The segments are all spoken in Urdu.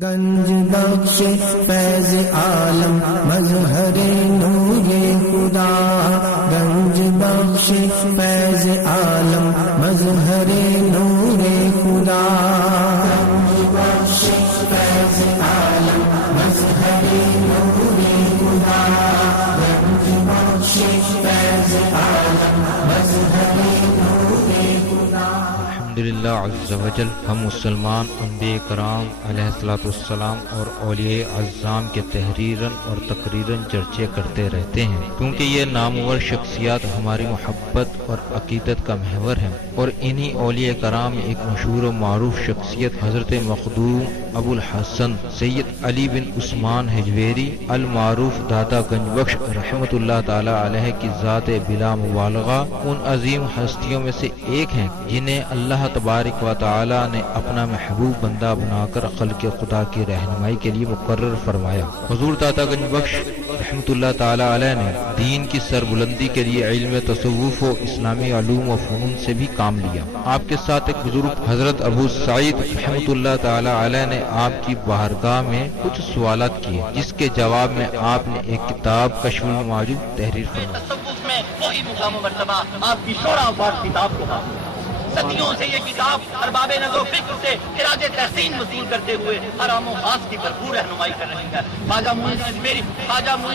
گنج بخش فیض عالم مظہر نور خدا، گنج بخش فیض عالم مظہر نور خدا، گنج بخش فیض عالم مظہر نور خدا، گنج بخش فیض عالم مظہر نور خدا۔ الحمدللہ عز وجل ہم مسلمان انبیاء کرام علیہ الصلوۃ والسلام اور اولیاء اعظام کے تحریراً اور تقریراً چرچے کرتے رہتے ہیں، کیونکہ یہ نامور شخصیات ہماری محبت اور عقیدت کا محور ہیں، اور انہی اولیاء کرام میں ایک مشہور و معروف شخصیت حضرت مخدوم ابو الحسن سید علی بن عثمان حجویری المعروف داتا گنج بخش رحمۃ اللہ تعالی علیہ کی ذات بلا مبالغہ ان عظیم ہستیوں میں سے ایک ہیں جنہیں اللہ تبارک و تعالی نے اپنا محبوب بندہ بنا کر خلق خدا کی رہنمائی کے لیے مقرر فرمایا۔ حضور داتا گنج بخش رحمۃ اللہ تعالی علیہ نے دین کی سربلندی کے لیے علم تصوف و اسلامی علوم و فنون سے بھی کام لیا۔ آپ کے ساتھ ایک بزرگ حضرت ابو سعید رحمۃ اللہ تعالی علیہ نے آپ کی بارگاہ میں کچھ سوالات کیے، جس کے جواب میں آپ نے ایک کتاب کشف المعجوب تحریر فرمائی۔ تصوف میں وہی مقام و مرتبہ آپ کی شورا آباد کتاب کو حاصل ہے۔ صدیوں سے یہ کتاب ارباب نظر و فکر سے خراج تحسین وصول کرتے ہوئے حرام و خاص کی بھرپور رہنمائی کر رہی ہے۔ خواجہ معین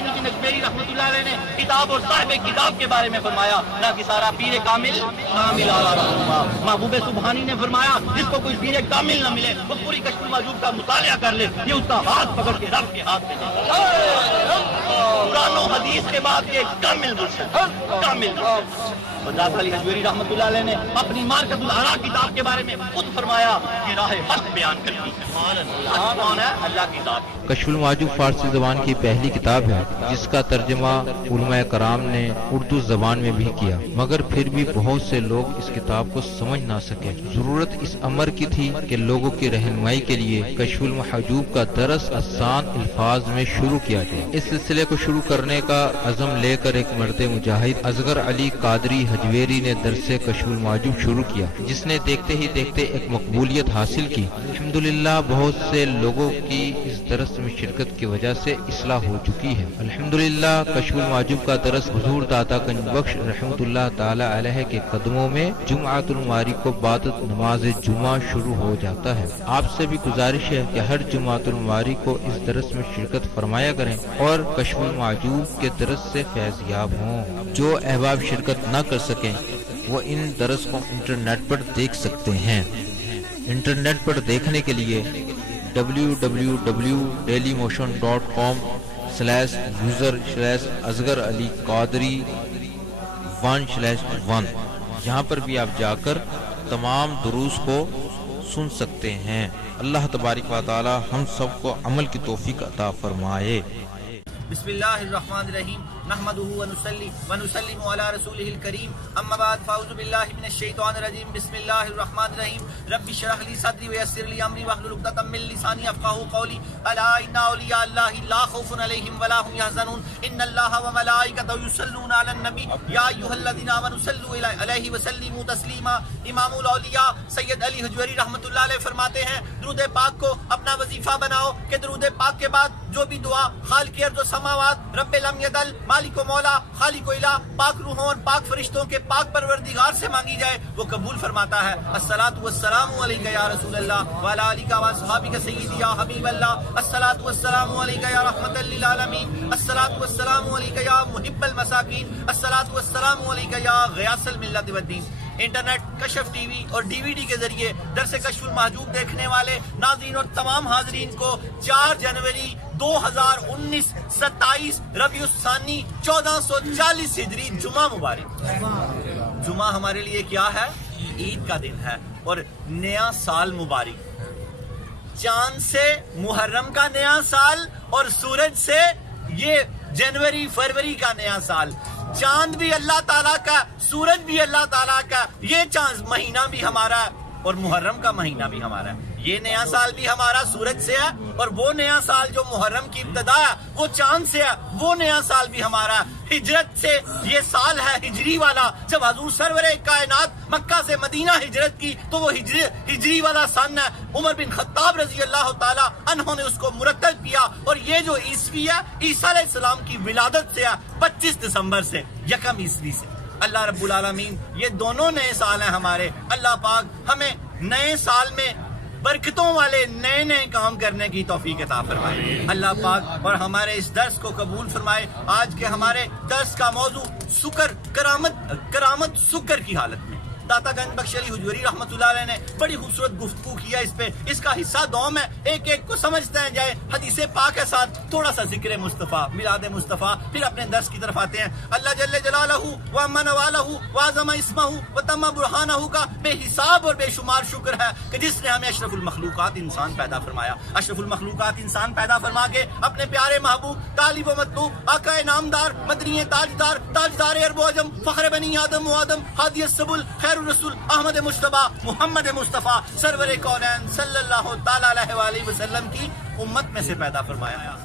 الدین اجمیری رحمۃ اللہ علیہ نے کتاب اور صاحب کتاب کے بارے میں فرمایا، نہ کہ سارا پیر کامل اعلیٰ رہنما۔ محبوب سبحانی نے فرمایا، جس کو کوئی پیر کامل نہ ملے وہ پوری کشف المعجوب کا مطالعہ کر لے، یہ اس کا ہاتھ پکڑ کے رب کے ہاتھ میں قرآن و حدیث کے بعد یہ کامل مرشد بندہ علی حجویری رحمۃ اللہ علیہ نے اپنی مارکت الآراء کتاب کے بارے میں خود فرمایا کہ راہ حق بیان کرتی ہے۔ حق کون ہے؟ اللہ کی ذات۔ کشف المعجوب فارسی زبان کی پہلی کتاب ہے جس کا ترجمہ علماء کرام نے اردو زبان میں بھی کیا، مگر پھر بھی بہت سے لوگ اس کتاب کو سمجھ نہ سکے۔ ضرورت اس امر کی تھی کہ لوگوں کی رہنمائی کے لیے کشف المحجوب کا درس آسان الفاظ میں شروع کیا جائے۔ اس سلسلے کو شروع کرنے کا عزم لے کر ایک مرد مجاہد اصغر علی قادری حجویری نے درس کشف المعجوب شروع کیا، جس نے دیکھتے ہی دیکھتے ایک مقبولیت حاصل کی۔ الحمدللہ بہت سے لوگوں کی اس درس میں شرکت کی وجہ سے اصلاح ہو چکی ہے۔ الحمدللہ کشف المعجوب کا درس حضور داتا گنج بخش رحمۃ اللہ تعالی علیہ کے قدموں میں جمعۃ الماری کو بعد نماز جمعہ شروع ہو جاتا ہے۔ آپ سے بھی گزارش ہے کہ ہر جمعۃ الماری کو اس درس میں شرکت فرمایا کریں اور کشف المعجوب کے درس سے فیض یاب ہوں۔ جو احباب شرکت نہ کر سکیں وہ ان درس کو انٹرنیٹ پر دیکھ سکتے ہیں۔ انٹرنیٹ پر دیکھنے کے لیے www.dailymotion.com/user/اصغر علی قادری 1/1 یہاں پر بھی آپ جا کر تمام دروس کو سن سکتے ہیں۔ اللہ تبارک و تعالی ہم سب کو عمل کی توفیق عطا فرمائے۔ بسم اللہ الرحمن الرحیم، نحمده ونصلی ونسلم علی رسولہ الکریم، اما بعد فاعوذ باللہ من الشیطان الرجیم، بسم اللہ الرحمن الرحیم، رب اشرح لی صدری ویسر لی امری واحلل عقدۃ من لسانی یفقهوا قولی، الا ان اولیاء اللہ لا خوف علیہم ولا هم يحزنون، ان اللہ وملائکته یصلون علی النبی یا ایھا الذین آمنوا صلوا علیہ وسلموا تسلیما۔ امام الاولیاء سید علی حجویری رحمۃ اللہ علیہ فرماتے ہیں، درود پاک کو اپنا وظیفہ بناؤ کہ درود پاک کے بعد جو بھی دعا خالق ارض و سماوات رب لم یدل مالک و مولا خالق و الہ پاک روحوں اور پاک فرشتوں کے پاک پروردگار سے مانگی جائے وہ قبول فرماتا ہے۔ الصلاۃ والسلام علیک یا رسول اللہ وعلی آلک و اصحابک سیدی یا حبیب اللہ، الصلاۃ والسلام علیک یا رحمۃ للعالمین، الصلاۃ والسلام علیک یا محب المساکین، الصلاۃ والسلام علیک یا غیاث الملت والدین۔ انٹرنیٹ، کشف ٹی وی اور ڈی وی ڈی کے ذریعے درس کشف المحجوب دیکھنے والے ناظرین اور تمام حاضرین کو 4 جنوری 2019 27 ربیع الثانی 1440 ہجری جمعہ مبارک۔ جمعہ ہمارے لیے کیا ہے؟ عید کا دن ہے اور نیا سال مبارک۔ چاند سے محرم کا نیا سال اور سورج سے یہ جنوری فروری کا نیا سال۔ چاند بھی اللہ تعالیٰ کا، سورج بھی اللہ تعالیٰ کا، یہ چاند مہینہ بھی ہمارا ہے اور محرم کا مہینہ بھی ہمارا ہے۔ یہ نیا سال بھی ہمارا سورج سے ہے، اور وہ نیا سال جو محرم کی ابتدا ہے وہ چاند سے ہے، وہ نیا سال بھی ہمارا ہجرت سے یہ سال ہے ہجری والا۔ جب حضور سرور کائنات مکہ سے مدینہ ہجرت کی تو وہ ہجری والا سن ہے۔ عمر بن خطاب رضی اللہ تعالی عنہ نے اس کو مرتب کیا، اور یہ جو عیسوی ہے عیسیٰ علیہ السلام کی ولادت سے ہے، 25 دسمبر سے، یکم عیسوی سے۔ اللہ رب العالمین یہ دونوں نئے سال ہیں ہمارے۔ اللہ پاک ہمیں نئے سال میں برکتوں والے نئے نئے کام کرنے کی توفیق عطا فرمائے اللہ پاک، اور ہمارے اس درس کو قبول فرمائے۔ آج کے ہمارے درس کا موضوع شکر، کرامت شکر کی حالت میں۔ داتا گنج بخش علی حجوری رحمۃ اللہ علیہ نے بڑی خوبصورت گفتگو کیا اس پہ، اس کا حصہ دوم ہے، ایک ایک کو سمجھتے ہیں جائے۔ حدیث پاک کے ساتھ تھوڑا سا ذکر مصطفیٰ، میلاد مصطفیٰ، پھر اپنے درس کی طرف آتے ہیں۔ اللہ جل جلالہ وعم نوالہ وعظم اسمہ وتم برہانہ کا بے حساب اور بے شمار شکر ہے کہ جس نے ہمیں اشرف المخلوقات انسان پیدا فرمایا، اشرف المخلوقات انسان پیدا فرما کے اپنے پیارے محبوب طالب و مطلوب آقا نامدار مدنی تاجدار عرب و عجم فخر بنی آدم و آدم ہادی السبل خیر الرسول احمد مصطفیٰ محمد مصطفیٰ سرور کونین صلی اللہ تعالی علیہ وآلہ وسلم کی امت میں سے پیدا فرمایا۔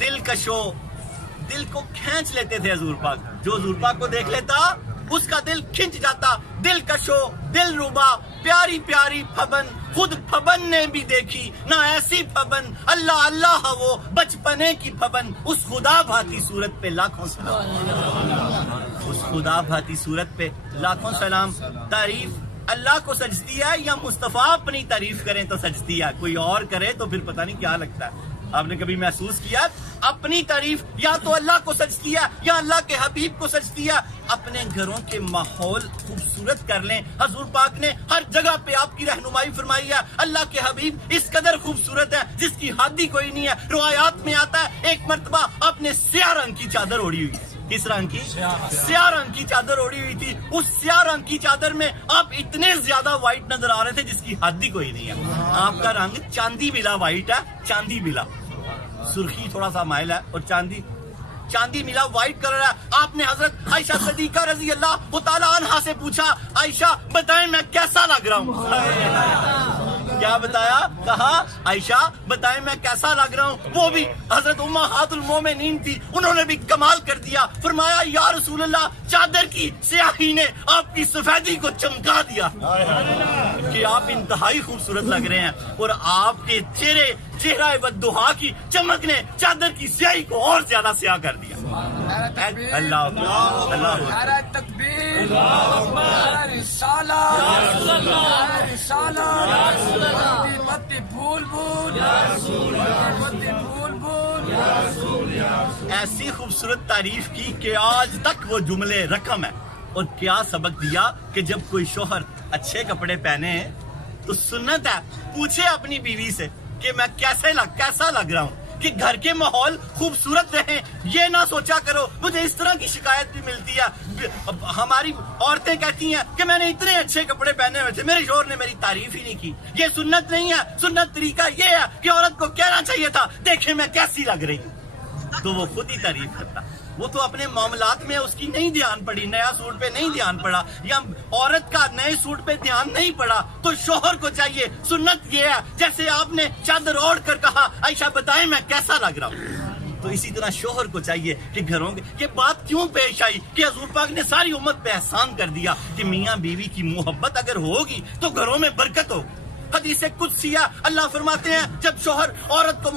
دل کشو، دل کو کھینچ لیتے تھے حضور پاک، جو حضور پاک کو دیکھ لیتا اس کا دل کھنچ جاتا۔ دل کشو، دل روبا، پیاری پیاری پھبن، خود پھبن نے بھی دیکھی نہ ایسی پھبن، اللہ اللہ وہ بچپنے کی پھبن، اس خدا بھاتی صورت پہ لاکھوں سلام، اس خدا بھاتی صورت پہ لاکھوں سلام۔ تعریف اللہ کو سجدی ہے یا مصطفیٰ اپنی تعریف کریں تو سجدی ہے، کوئی اور کرے تو پھر پتہ نہیں کیا لگتا ہے۔ آپ نے کبھی محسوس کیا اپنی تعریف یا تو اللہ کو سجدی ہے یا اللہ کے حبیب کو سجدی ہے؟ اپنے گھروں کے ماحول خوبصورت کر لیں۔ حضور پاک نے ہر جگہ پہ آپ کی رہنمائی فرمائی ہے۔ اللہ کے حبیب اس قدر خوبصورت ہے جس کی حد ہی کوئی نہیں ہے۔ روایات میں آتا ہے ایک مرتبہ آپ نے سیاہ رنگ کی چادر اوڑھی ہوئی، کس رنگ کی؟ سیاہ رنگ کی چادر اوڑھی ہوئی تھی۔ اس سیاہ رنگ کی چادر میں آپ اتنے زیادہ وائٹ نظر آ رہے تھے جس کی حد ہی کوئی نہیں ہے۔ آپ کا رنگ چاندی بلا وائٹ ہے، چاندی بلا، سرخی تھوڑا سا مائل ہے اور چاندی ملا وائٹ کلر ہے۔ آپ نے حضرت عائشہ صدیقہ رضی اللہ تعالی عنہا سے پوچھا، عائشہ بتائیں میں کیسا لگ رہا ہوں؟ کیا بتایا؟ کہا عائشہ بتائیں میں کیسا لگ رہا ہوں؟ وہ بھی حضرت امہات المومنین تھی، انہوں نے بھی کمال کر دیا، فرمایا یا رسول اللہ چادر کی سیاہی نے آپ کی سفیدی کو چمکا دیا کہ آپ انتہائی خوبصورت لگ رہے ہیں، اور آپ کے چہرہ والضحیٰ کی چمک نے چادر کی سیاہی کو اور زیادہ سیاہ کر دیا۔ اللہ نعرہ تکبیر، نعرہ رسالہ، مت بھول بھول، ایسی خوبصورت تعریف کی کہ آج تک وہ جملے رقم ہے۔ اور کیا سبق دیا کہ جب کوئی شوہر اچھے کپڑے پہنے تو سنت ہے پوچھے اپنی بیوی سے کہ میں کیسا لگ رہا ہوں، کہ گھر کے ماحول خوبصورت رہیں۔ یہ نہ سوچا کرو، مجھے اس طرح کی شکایت بھی ملتی ہے، ہماری عورتیں کہتی ہیں کہ میں نے اتنے اچھے کپڑے پہنے ہوئے تھے، میرے شوہر نے میری تعریف ہی نہیں کی۔ یہ سنت نہیں ہے۔ سنت طریقہ یہ ہے کہ عورت کو کہنا چاہیے تھا دیکھیں میں کیسی لگ رہی ہوں، تو وہ خود ہی تعریف کرتا۔ وہ تو اپنے معاملات میں اس کی نہیں دھیان پڑی، نیا سوٹ پہ نہیں دھیان پڑا، یا عورت کا نئے سوٹ پہ دھیان نہیں پڑا، تو شوہر کو چاہیے، سنت یہ ہے جیسے آپ نے چادر اوڑھ کر کہا عائشہ بتائیں میں کیسا لگ رہا ہوں، تو اسی طرح شوہر کو چاہیے کہ گھروں کے یہ بات کیوں پیش آئی کہ حضور پاک نے ساری امت پہ احسان کر دیا کہ میاں بیوی کی محبت اگر ہوگی تو گھروں میں برکت ہوگی۔ حدیث قدسیہ اللہ فرماتے ہیں جب شوہر عورت کو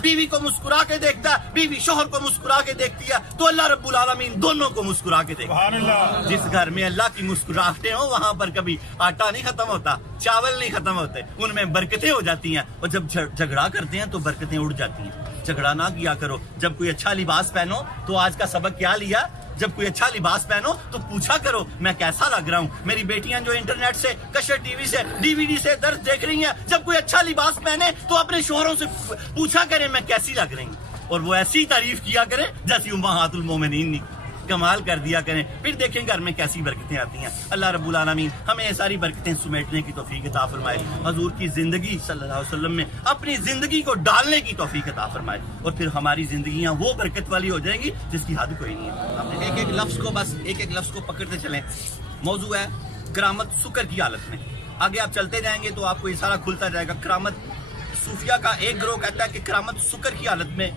بیوی کو مسکرا کے دیکھتا ہے، بیوی شوہر کو مسکرا کے دیکھتی ہے، تو اللہ رب العالمین دونوں کو مسکرا کے دیکھتا ہے۔ جس گھر میں اللہ کی مسکراہٹیں ہوں وہاں پر کبھی آٹا نہیں ختم ہوتا، چاول نہیں ختم ہوتے، ان میں برکتیں ہو جاتی ہیں، اور جب جھگڑا کرتے ہیں تو برکتیں اڑ جاتی ہیں۔ جھگڑا نہ کیا کرو۔ جب کوئی اچھا لباس پہنو تو آج کا سبق کیا لیا؟ جب کوئی اچھا لباس پہنو تو پوچھا کرو میں کیسا لگ رہا ہوں۔ میری بیٹیاں جو انٹرنیٹ سے، کشر ٹی وی سے، ڈی وی ڈی سے درس دیکھ رہی ہیں، جب کوئی اچھا لباس پہنے تو اپنے شوہروں سے پوچھا کریں میں کیسی لگ رہی ہوں، اور وہ ایسی تعریف کیا کریں جیسی امہات المومنین نے کمال کر دیا کریں، پھر دیکھیں گھر میں کیسی برکتیں آتی ہیں۔ اللہ رب العالمین ہمیں یہ ساری برکتیں سمیٹنے کی توفیق عطا فرمائے، حضور کی زندگی صلی اللہ علیہ وسلم میں اپنی زندگی کو ڈالنے کی توفیق عطا فرمائے، اور پھر ہماری زندگیاں وہ برکت والی ہو جائیں گی جس کی حد کوئی نہیں ہے۔ ہم نے ایک ایک لفظ کو پکڑتے چلیں۔ موضوع ہے کرامت شکر کی حالت میں۔ آگے آپ چلتے جائیں گے تو آپ کو یہ سارا کھلتا جائے گا. کرامت صوفیہ کا ایک گروہ کہتا ہے کہ کرامت سکر کی حالت میں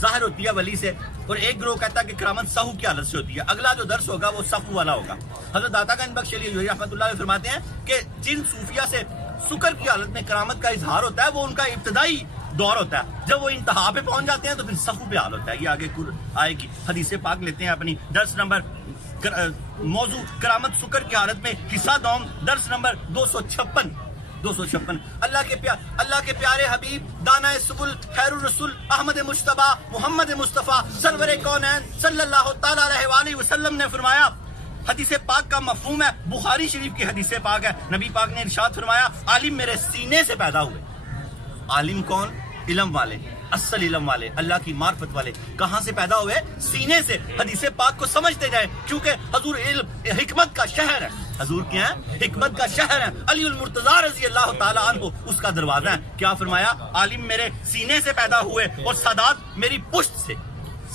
ظاہر ہوتی ہے ولی سے, اور ایک گروہ کہتا ہے کہ کرامت سہو کی حالت سے ہوتی ہے. اگلا جو درس ہوگا وہ سہو والا ہوگا. حضرت داتا گنج بخش علی حجویری رحمۃ اللہ علیہ فرماتے ہیں کہ جن صوفیہ سے سکر کی حالت میں کرامت کا اظہار ہوتا ہے وہ ان کا ابتدائی دور ہوتا ہے. جب وہ انتہا پہ پہنچ جاتے ہیں تو پھر سہو پہ حال ہوتا ہے. یہ آگے آئے گی. حدیث پاک لیتے ہیں اپنی درس نمبر موضوع کرامت سکر کی حالت میں حصہ دوم, درس نمبر 256. اللہ کے پیارے حبیب دانا سبل خیر الرسول احمد مجتبی محمد مصطفیٰ سرور کونین صلی اللہ تعالی علیہ وآلہ وسلم نے فرمایا, حدیث پاک کا مفہوم ہے, بخاری شریف کی حدیث پاک ہے. نبی پاک نے ارشاد فرمایا عالم میرے سینے سے پیدا ہوئے. عالم کون؟ علم والے, اصل علم والے, اللہ کی معرفت والے. کہاں سے پیدا ہوئے؟ سینے سے. حدیث پاک کو سمجھتے جائیں کیونکہ حضور علم حکمت کا شہر ہے. حضور کیا ہے؟ حکمت کا شہر ہے. علی المرتضیٰ رضی اللہ تعالی عنہ اس کا دروازہ ہے. کیا فرمایا؟ عالم میرے سینے سے پیدا ہوئے اور سادات میری پشت سے.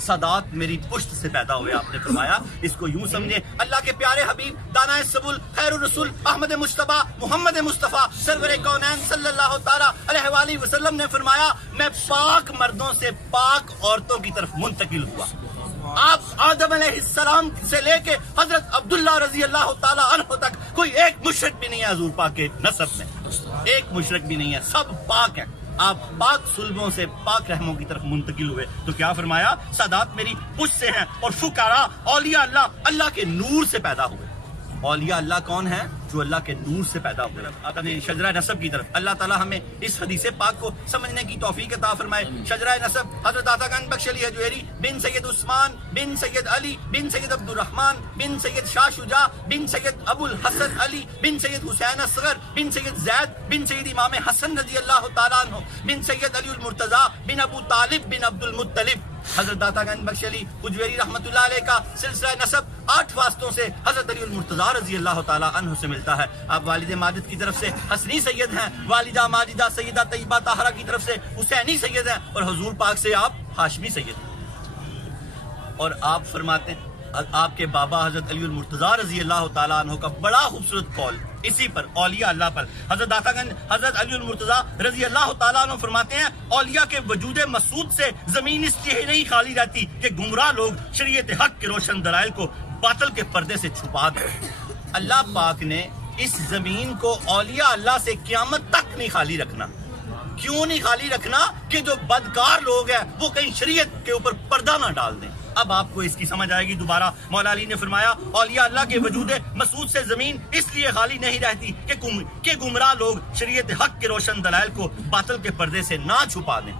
سادات میری پشت سے پیدا ہوئے آپ نے فرمایا. اس کو یوں سمجھے, اللہ کے پیارے حبیب دانا سبل خیر الرسول احمد مجتبی محمد مصطفیٰ سرور کونین صلی اللہ تعالی علیہ وآلہ وسلم نے فرمایا میں پاک مردوں سے پاک عورتوں کی طرف منتقل ہوا. آپ آدم علیہ السلام سے لے کے حضرت عبداللہ رضی اللہ تعالی عنہ تک کوئی ایک مشرک بھی نہیں ہے حضور پاک کے نسب میں, ایک مشرک بھی نہیں ہے, سب پاک ہیں. آپ پاک سلبوں سے پاک رحموں کی طرف منتقل ہوئے. تو کیا فرمایا؟ سادات میری پشت سے ہیں اور فقراء اولیاء اللہ کے نور سے پیدا ہوئے. اولیاء اللہ کون ہیں؟ جو اللہ کے نور سے پیدا ہوئے. اپنے شجرہ نسب کی طرف اللہ تعالیٰ ہمیں اس حدیث پاک کو سمجھنے کی توفیق عطا فرمائے. شجرہ نسب حضرت داتا گنج بخش علی حجویری بن سید عثمان بن سید علی بن سید عبد الرحمن بن سید شاہ شجاع بن سید ابو الحسن علی بن سید حسین اصغر بن سید زید بن سید امام حسن رضی اللہ تعالیٰ عنہ بن سید علی المرتضیٰ بن ابو طالب بن عبد المطلب. حضرت داتا گنج بخش علی حجویری رحمۃ اللہ علیہ کا سلسلہ نسب 8 واسطوں سے حضرت علی المرتضیٰ رضی اللہ تعالیٰ عنہ سے ملتا ہے. آپ والد ماجد کی طرف سے حسنی سید ہیں, والدہ ماجدہ سیدہ طیبہ طاہرہ کی طرف سے حسینی سید ہیں, اور حضور پاک سے آپ ہاشمی سید ہیں. اور آپ فرماتے ہیں آپ کے بابا حضرت علی المرتضیٰ رضی اللہ تعالیٰ عنہ کا بڑا خوبصورت قول اسی پر, اولیاء اللہ پر. حضرت داتا گنج حضرت علی المرتضیٰ رضی اللہ تعالیٰ عنہ فرماتے ہیں اولیاء کے وجود مسعود سے زمین اس لیے نہیں خالی رہتی کہ گمراہ لوگ شریعت حق کے روشن دلائل کو باطل کے پردے سے چھپا دیں. اللہ پاک نے اس زمین کو اولیاء اللہ سے قیامت تک نہیں خالی رکھنا. کیوں نہیں خالی رکھنا؟ کہ جو بدکار لوگ ہیں وہ کہیں شریعت کے اوپر پردہ نہ ڈال دیں. اب آپ کو اس کی سمجھ آئے گی دوبارہ. مولا علی نے فرمایا اولیاء اللہ کے وجود مسعود سے زمین اس لیے خالی نہیں رہتی کہ گمراہ لوگ شریعت حق کے روشن دلائل کو باطل کے پردے سے نہ چھپا دیں.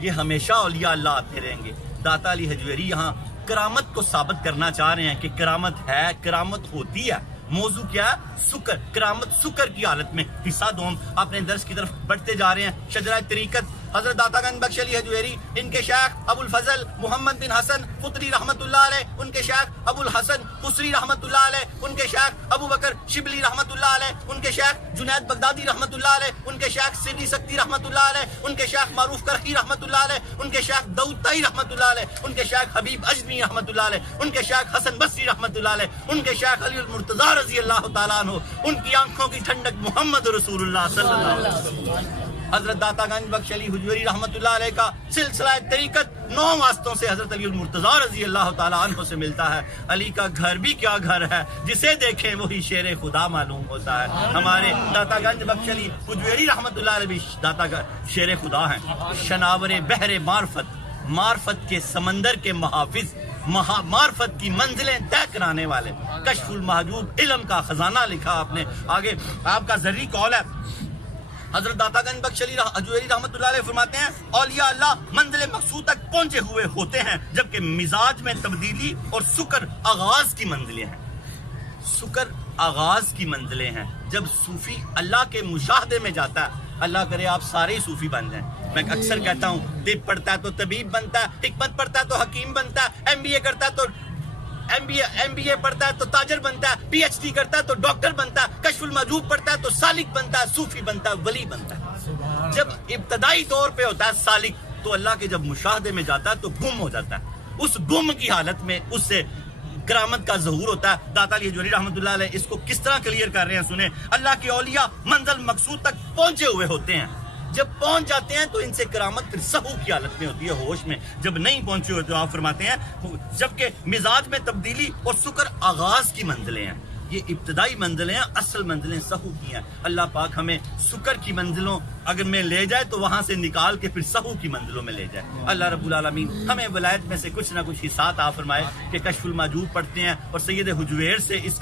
یہ ہمیشہ اولیاء اللہ آتے رہیں گے. داتا علی حجویری یہاں کرامت کو ثابت کرنا چاہ رہے ہیں کہ کرامت ہے, کرامت ہوتی ہے. موضوع کیا ہے؟ سکر. کرامت سکر کی حالت میں. حصہ دوم اپنے درس کی طرف بڑھتے جا رہے ہیں. شجرہ طریقت حضرت داتا گنج بخش علی حجویری, ان کے شیخ ابو الفضل محمد بن حسن قطری رحمۃ اللہ علیہ, ان کے شیخ ابو الحسن قصری رحمۃ اللہ علیہ, ان کے شیخ ابو بکر شبلی رحمۃ اللہ علیہ, ان کے شیخ جنید بغدادی رحمۃ اللہ علیہ, ان کے شیخ سری سکتی رحمۃ اللہ علیہ, ان کے شیخ معروف کرخی رحمۃ اللہ علیہ, ان کے شیخ داؤد طائی رحمۃ اللہ علیہ, ان کے شیخ حبیب اجمی رحمۃ اللہ علیہ, ان کے شیخ حسن بصری رحمۃ اللہ علیہ, ان کے شیخ علی المرتضیٰ رضی اللہ تعالیٰ عنہ, ان کی آنکھوں کی ٹھنڈک محمد رسول اللہ صلی اللہ علیہ وسلم. حضرت داتا گنج بخش علی حجویری رحمۃ اللہ علیہ کا سلسلہ طریقت 9 واسطوں سے حضرت علی المرتضیٰ رضی اللہ تعالیٰ عنہ سے ملتا ہے. علی کا گھر بھی کیا گھر ہے, جسے دیکھیں وہی شیر خدا معلوم ہوتا ہے. ہمارے داتا گنج بخش علی حجویری رحمۃ اللہ علیہ بھی داتا کا شیر خدا ہیں. شناور بحر معرفت کے سمندر کے محافظ, معرفت کی منزلیں طے کرانے والے, کشف المحجوب علم کا خزانہ لکھا آپ نے. آگے آپ کا ذری قول ہے. حضرت داتا گنج بخش علی حجویری رحمۃ اللہ علیہ فرماتے ہیں اولیاء اللہ منزل مقصود تک پہنچے ہوئے ہوتے ہیں جبکہ مزاج میں تبدیلی اور سکر آغاز کی منزلیں ہیں. سکر آغاز کی منزلیں ہیں. جب صوفی اللہ کے مشاہدے میں جاتا ہے, اللہ کرے آپ سارے ہی صوفی بن جائیں. میں اکثر کہتا ہوں طب پڑھتا ہے تو طبیب بنتا ہے, حکمت پڑھتا ہے تو حکیم بنتا ہے, ایم بی اے کرتا ہے تو ایم بی اے پڑھتا ہے تو تاجر بنتا ہے, پی ایچ ڈی کرتا ہے تو ڈاکٹر بنتا ہے, کشف المحجوب پڑھتا ہے تو سالک بنتا ہے, صوفی بنتا ہے, ولی بنتا ہے. جب ابتدائی طور پہ ہوتا ہے سالک, تو اللہ کے جب مشاہدے میں جاتا ہے تو گم ہو جاتا ہے. اس گم کی حالت میں اس سے کرامت کا ظہور ہوتا ہے. داتا علی حجویری رحمۃ اللہ علیہ اس کو کس طرح کلیئر کر رہے ہیں سنیں. اللہ کے اولیاء منزل مقصود تک پہنچے ہوئے ہوتے ہیں. جب پہنچ جاتے ہیں تو ان سے کرامت پھر سہو کی حالت میں ہوتی ہے, ہوش میں. جب نہیں پہنچے ہوئے تو آپ فرماتے ہیں جبکہ مزاج میں تبدیلی اور سکر آغاز کی منزلیں ہیں. یہ ابتدائی منزلیں ہیں, اصل منزلیں سہو کی ہیں. اللہ پاک ہمیں سکر کی منزلوں اگر میں لے جائے تو وہاں سے نکال کے پھر سہو کی منزلوں میں لے جائے. اللہ رب العالمین ہمیں ولایت میں سے کچھ نہ کچھ حصہ عطا فرمائے کہ کشف المحجوب پڑھتے ہیں اور سید حجویر سے اس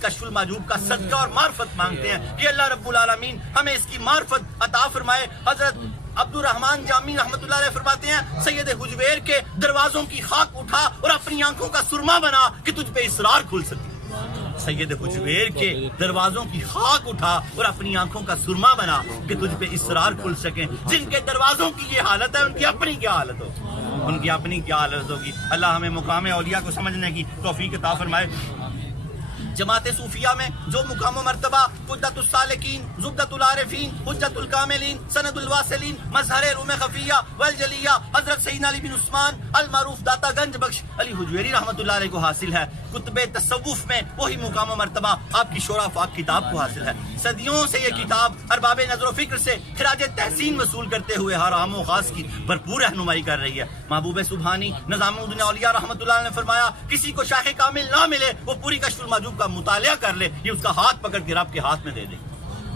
کشف المحجوب کا صدقہ اور معرفت مانگتے ہیں کہ اللہ رب العالمین ہمیں اس کی معرفت عطا فرمائے. حضرت عبد الرحمن جامی رحمۃ اللہ علیہ فرماتے ہیں سید حجویر کے دروازوں کی خاک اٹھا اور اپنی آنکھوں کا سرما بنا کہ تجھ پہ اسرار کھل سکے. سید حجویر کے دروازوں کی خاک اٹھا اور اپنی آنکھوں کا سرما بنا کہ تجھ پہ اسرار کھل سکیں. جن کے دروازوں کی یہ حالت ہے ان کی اپنی کیا حالت ہوگی, ان کی اپنی کیا حالت ہوگی. اللہ ہمیں مقام اولیاء کو سمجھنے کی توفیق عطا فرمائے. جماعت صوفیہ میں جو مقام و مرتبہ قدت السالکین, زبدۃ العارفین, حجت الکاملین, سند الواصلین, مظہر روم خفیہ والجلیہ حضرت سیدنا علی بن عثمان المعروف داتا گنج بخش علی حجویری رحمۃ اللہ علیہ کو حاصل ہے. کتب تصوف میں وہی مقام و مرتبہ آپ کی شورا فاق کتاب کو حاصل ہے. صدیوں سے یہ کتاب ارباب نظر و فکر سے خراج تحسین وصول کرتے ہوئے ہر عام و خاص کی بھرپور رہنمائی کر رہی ہے. محبوب سبحانی نظام الدین اولیاء رحمۃ اللہ علیہ نے فرمایا کسی کو شاہ کامل نہ ملے وہ پوری کشف المحجوب کا مطالعہ کر لے, یہ اس کا ہاتھ پکڑ کے رب کے ہاتھ میں دے دے.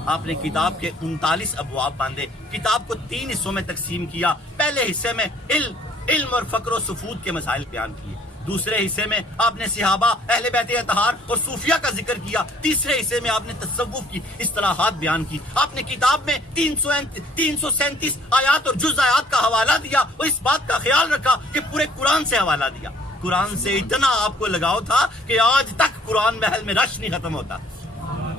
آپ نے کتاب کے 39 ابواب باندھے, کتاب کو 3 حصوں میں تقسیم کیا. پہلے حصے میں علم اور فقر و سفود کے مسائل بیان کیے. دوسرے حصے میں آپ نے صحابہ, اہل بیت اطہار اور صوفیہ کا ذکر کیا. تیسرے حصے میں آپ نے تصوف کی اصطلاحات بیان کی. آپ نے کتاب میں 337 آیات اور جز آیات کا حوالہ دیا اور اس بات کا خیال رکھا کہ پورے قرآن سے حوالہ دیا. قرآن سے اتنا آپ کو لگاؤ تھا کہ آج تک قرآن محل میں رش نہیں ختم ہوتا.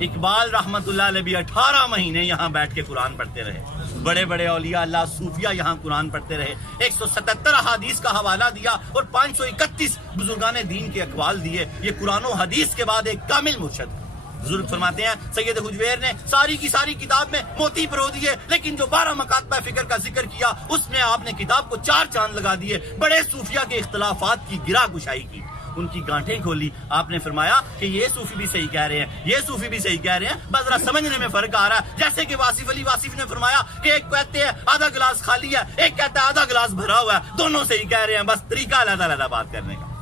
اقبال رحمت اللہ علیہ بھی 18 مہینے یہاں بیٹھ کے قرآن پڑھتے رہے. بڑے بڑے اولیاء اللہ صوفیہ یہاں قرآن پڑھتے رہے. 177 احادیث کا حوالہ دیا اور 531 بزرگان دین کے اقوال دیے. یہ قرآن و حدیث کے بعد ایک کامل مرشد ہے. بزرگ فرماتے ہیں سید حجویر نے ساری کی ساری کتاب میں موتی پرو دیے, لیکن جو 12 مکاتبہ فکر کا ذکر کیا اس میں آپ نے کتاب کو 4 چاند لگا دیے. بڑے صوفیہ کے اختلافات کی گرہ گشائی کی, ان کی گانٹھیں کھولی. آپ نے فرمایا کہ یہ صوفی بھی صحیح کہہ رہے ہیں, یہ صوفی بھی صحیح کہہ رہے ہیں, بس ذرا سمجھنے میں فرق آ رہا ہے. جیسے کہ واصف علی واصف نے فرمایا کہ ایک کہتے ہیں آدھا گلاس خالی ہے, ایک کہتا ہے آدھا گلاس بھرا ہوا ہے, دونوں صحیح کہہ رہے ہیں, بس طریقہ علیحدہ علیحدہ بات کرنے کا.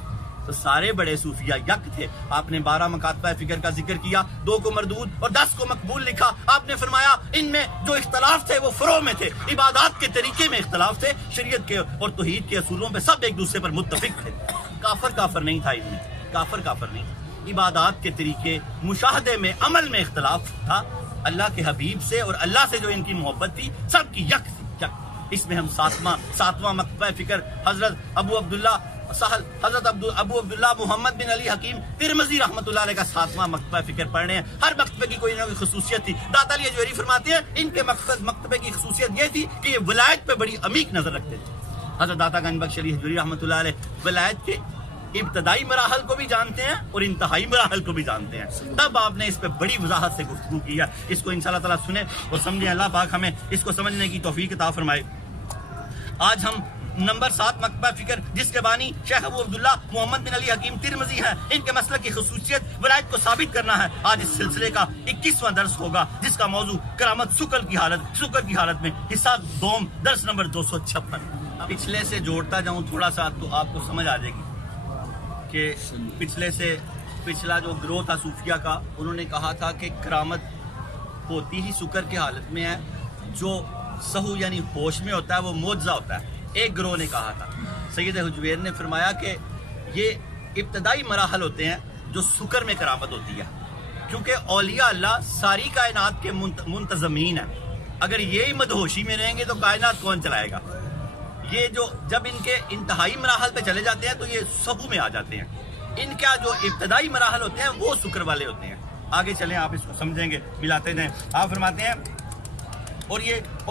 تو سارے بڑے صوفیہ یک تھے. آپ نے 12 مکاتبہ فکر کا ذکر کیا, 2 کو مردود اور 10 کو مقبول لکھا. آپ نے فرمایا ان میں جو اختلاف تھے وہ فروع میں تھے, عبادات کے طریقے میں اختلاف تھے, شریعت کے اور توحید کے اصولوں پہ سب ایک دوسرے پر متفق تھے. کافر نہیں تھا ان میں, کافر نہیں. عبادات کے طریقے, مشاہدے میں, عمل میں اختلاف تھا. اللہ کے حبیب سے اور اللہ سے جو ان کی محبت تھی سب کی یک تھی. اس میں ہم 7واں مکتبہ فکر حضرت ابو عبداللہ محمد بن علی حکیم ترمذی رحمۃ اللہ علیہ کا 7واں مکتبہ فکر پڑھنے ہیں. ہر مکتبے کی کوئی نہ کوئی خصوصیت تھی. داتا علی حجویری فرماتے ہیں ان کے مکتبے کی خصوصیت یہ تھی کہ یہ ولایت پہ بڑی عمیق نظر رکھتے تھے. حضرت داتا گنج بخش علی حجویری رحمۃ اللہ علیہ ولایت کے ابتدائی مراحل کو بھی جانتے ہیں اور انتہائی مراحل کو بھی جانتے ہیں. تب آپ نے اس پہ بڑی وضاحت سے گفتگو کی ہے. اس کو انشاءاللہ تعالیٰ سنیں اور سمجھیں. اللہ پاک ہمیں اس کو سمجھنے کی توفیق عطا فرمائے. آج ہم نمبر 7 مکتبہ فکر جس کے بانی شیخ ابو عبداللہ محمد بن علی حکیم ترمذی ہیں, ان کے مسلک کی خصوصیت ولایت کو ثابت کرنا ہے. آج اس سلسلے کا 21واں درس ہوگا جس کا موضوع کرامت سکر کی حالت میں حصہ 2 درس نمبر 256. پچھلے سے جوڑتا جاؤں تھوڑا سا تو آپ کو سمجھ آ جائے گی کہ پچھلا جو گروہ تھا صوفیہ کا, انہوں نے کہا تھا کہ کرامت ہوتی ہی سکر کی حالت میں ہے, جو سہو یعنی ہوش میں ہوتا ہے وہ معجزہ ہوتا ہے. ایک گروہ نے کہا تھا. سید حجویر نے فرمایا کہ یہ ابتدائی مراحل ہوتے ہیں جو سکر میں کرامت ہوتی ہے, کیونکہ اولیاء اللہ ساری کائنات کے منتظمین ہیں. اگر یہی مدہوشی میں رہیں گے تو کائنات کون چلائے گا. یہ جو جب ان کے انتہائی مراحل پہ چلے جاتے ہیں تو یہ سہو میں آ جاتے ہیں. ان کا جو ابتدائی مراحل ہوتے ہیں وہ سکر والے ہوتے ہیں. آگے چلیں, آپ اس کو سمجھیں گے, ملاتے ہیں. آپ فرماتے ہیں اور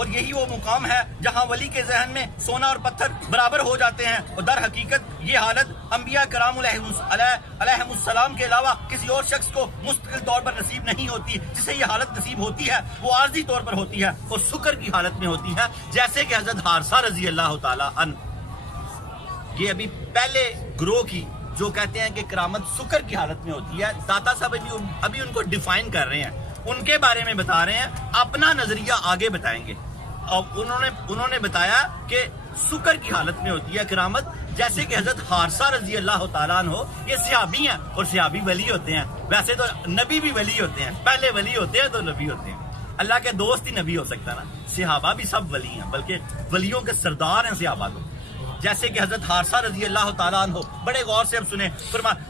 یہی وہ مقام ہے جہاں ولی کے ذہن میں سونا اور پتھر برابر ہو جاتے ہیں, اور در حقیقت یہ حالت انبیاء کرام علیہم السلام کے علاوہ کسی اور شخص کو مستقل طور پر نصیب نہیں ہوتی. جسے یہ حالت نصیب ہوتی ہے وہ عارضی طور پر ہوتی ہے اور سکر کی حالت میں ہوتی ہے, جیسے کہ حضرت حارثہ رضی اللہ تعالی عنہ. یہ ابھی پہلے گروہ کی جو کہتے ہیں کہ کرامت سکر کی حالت میں ہوتی ہے، داتا صاحب ابھی ان کو ڈیفائن کر رہے ہیں، ان کے بارے میں بتا رہے ہیں، اپنا نظریہ آگے بتائیں گے۔ اور انہوں نے بتایا کہ سکر کی حالت میں ہوتی ہے کرامت، جیسے کہ حضرت حارثہ رضی اللہ تعالیٰ عنہ، یہ صحابی ہیں اور صحابی ولی ہوتے ہیں، ویسے تو نبی بھی ولی ہوتے ہیں، پہلے ولی ہوتے ہیں تو نبی ہوتے ہیں، اللہ کے دوست ہی نبی ہو سکتا نا، صحابہ بھی سب ولی ہیں، بلکہ ولیوں کے سردار ہیں صحابہ تو، جیسے کہ حضرت حارثہ رضی اللہ تعالیٰ عنہ، بڑے غور سے اب سنیں،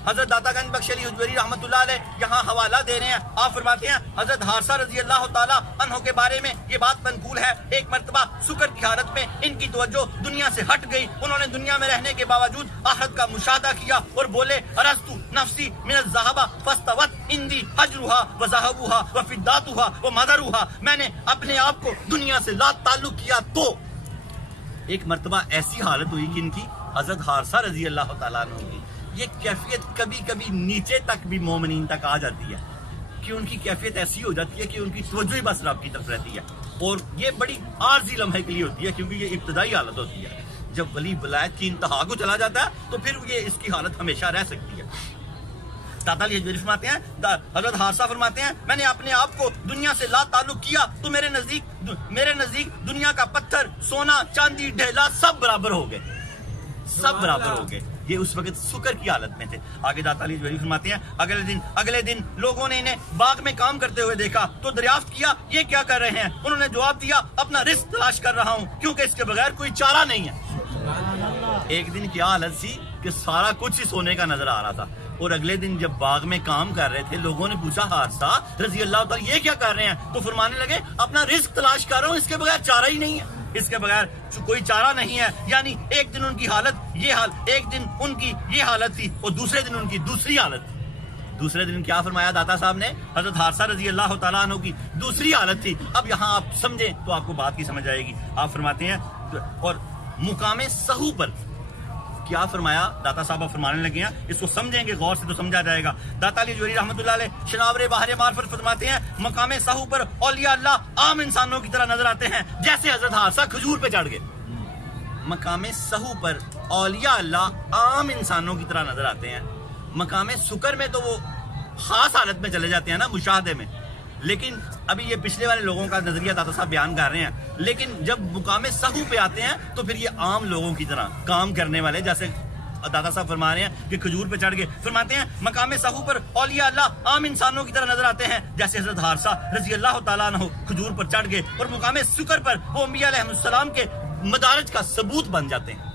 حضرت داتا گنج بخش علی حجویری رحمۃ اللہ علیہ یہاں حوالہ دے رہے ہیں، آپ فرماتے ہیں حضرت حارثہ رضی اللہ تعالیٰ عنہ کے بارے میں یہ بات منقول ہے، ایک مرتبہ سکر کی حالت میں ان کی توجہ دنیا سے ہٹ گئی، انہوں نے دنیا میں رہنے کے باوجود آخرت کا مشاہدہ کیا اور بولے ارستو نفسی من الذہب فاستوت عندی حجرها وذہبها وفداتها ومدرها، میں نے اپنے آپ کو دنیا سے لا تعلق کیا تو ایک مرتبہ ایسی حالت ہوئی کہ ان کی حضرت حارثہ رضی اللہ تعالیٰ عنہ کی یہ کیفیت کبھی کبھی نیچے تک بھی مومنین تک آ جاتی ہے کہ ان کی کیفیت ایسی ہو جاتی ہے کہ ان کی توجہ ہی بس رب کی طرف رہتی ہے، اور یہ بڑی عارضی لمحے کے لیے ہوتی ہے، کیونکہ یہ ابتدائی حالت ہوتی ہے، جب ولی ولایت کی انتہا کو چلا جاتا ہے تو پھر یہ اس کی حالت ہمیشہ رہ سکتی ہے۔ داتا علی حجویری فرماتے ہیں، حضرت حارثہ فرماتے ہیں میں نے اپنے آپ کو دنیا سے لا تعلق کیا تو میرے نزدیک دنیا کا پتھر، سونا، چاندی، ڈھیلا سب برابر ہو گئے، سب برابر ہو گئے۔ یہ اس وقت سکر کی حالت میں تھے۔ آگے داتا علی حجویری فرماتے ہیں اگلے دن لوگوں نے انہیں باغ میں کام کرتے ہوئے دیکھا تو دریافت کیا یہ کیا کر رہے ہیں؟ انہوں نے جواب دیا اپنا رزق تلاش کر رہا ہوں کیونکہ اس کے بغیر کوئی چارہ نہیں ہے۔ ایک دن کیا حالت سی کہ سارا کچھ ہی سونے کا نظر آ رہا تھا، اور اگلے دن جب باغ میں کام کر رہے تھے لوگوں نے پوچھا حارثہ رضی اللہ تعالیٰ یہ کیا کر رہے ہیں؟ تو فرمانے لگے اپنا رزق تلاش کر رہا ہوں، اس کے بغیر چارہ ہی نہیں ہے، اس کے بغیر کوئی چارہ نہیں ہے۔ یعنی ایک دن ان کی حالت یہ ایک دن ان کی یہ حالت تھی اور دوسرے دن ان کی دوسری حالت تھی۔ دوسرے دن کیا فرمایا داتا صاحب نے؟ حضرت حارثہ رضی اللہ تعالیٰ عنہ کی دوسری حالت تھی۔ اب یہاں آپ سمجھیں تو آپ کو بات کی سمجھ آئے گی۔ آپ فرماتے ہیں اور مقام سہو پر کیا فرمایا داتا صاحب فرمانے لگے ہیں، اس کو سمجھیں گے غور سے تو سمجھا جائے گا۔ داتا علی حجویری رحمۃ اللہ علیہ شناور بحر معرفت فرماتے ہیں مقام سہو پر اولیاء اللہ عام انسانوں کی طرح نظر آتے ہیں جیسے حضرت حارثہ کھجور پہ چڑھ گئے۔ مقام سہو پر اولیاء اللہ عام انسانوں کی طرح نظر آتے ہیں، مقام سکر میں تو وہ خاص حالت میں چلے جاتے ہیں نا، مشاہدے میں، لیکن ابھی یہ پچھلے والے لوگوں کا نظریہ داتا صاحب بیان کر رہے ہیں، لیکن جب مقام سہو پہ آتے ہیں تو پھر یہ عام لوگوں کی طرح کام کرنے والے، جیسے داتا صاحب فرما رہے ہیں کہ کھجور پہ چڑھ گئے، فرماتے ہیں مقام سہو پر اولیاء اللہ عام انسانوں کی طرح نظر آتے ہیں جیسے حضرت حارثہ رضی اللہ تعالیٰ عنہ کھجور پر چڑھ گئے، اور مقام سکر پر وہ انبیاء علیہ السلام کے مدارج کا ثبوت بن جاتے ہیں۔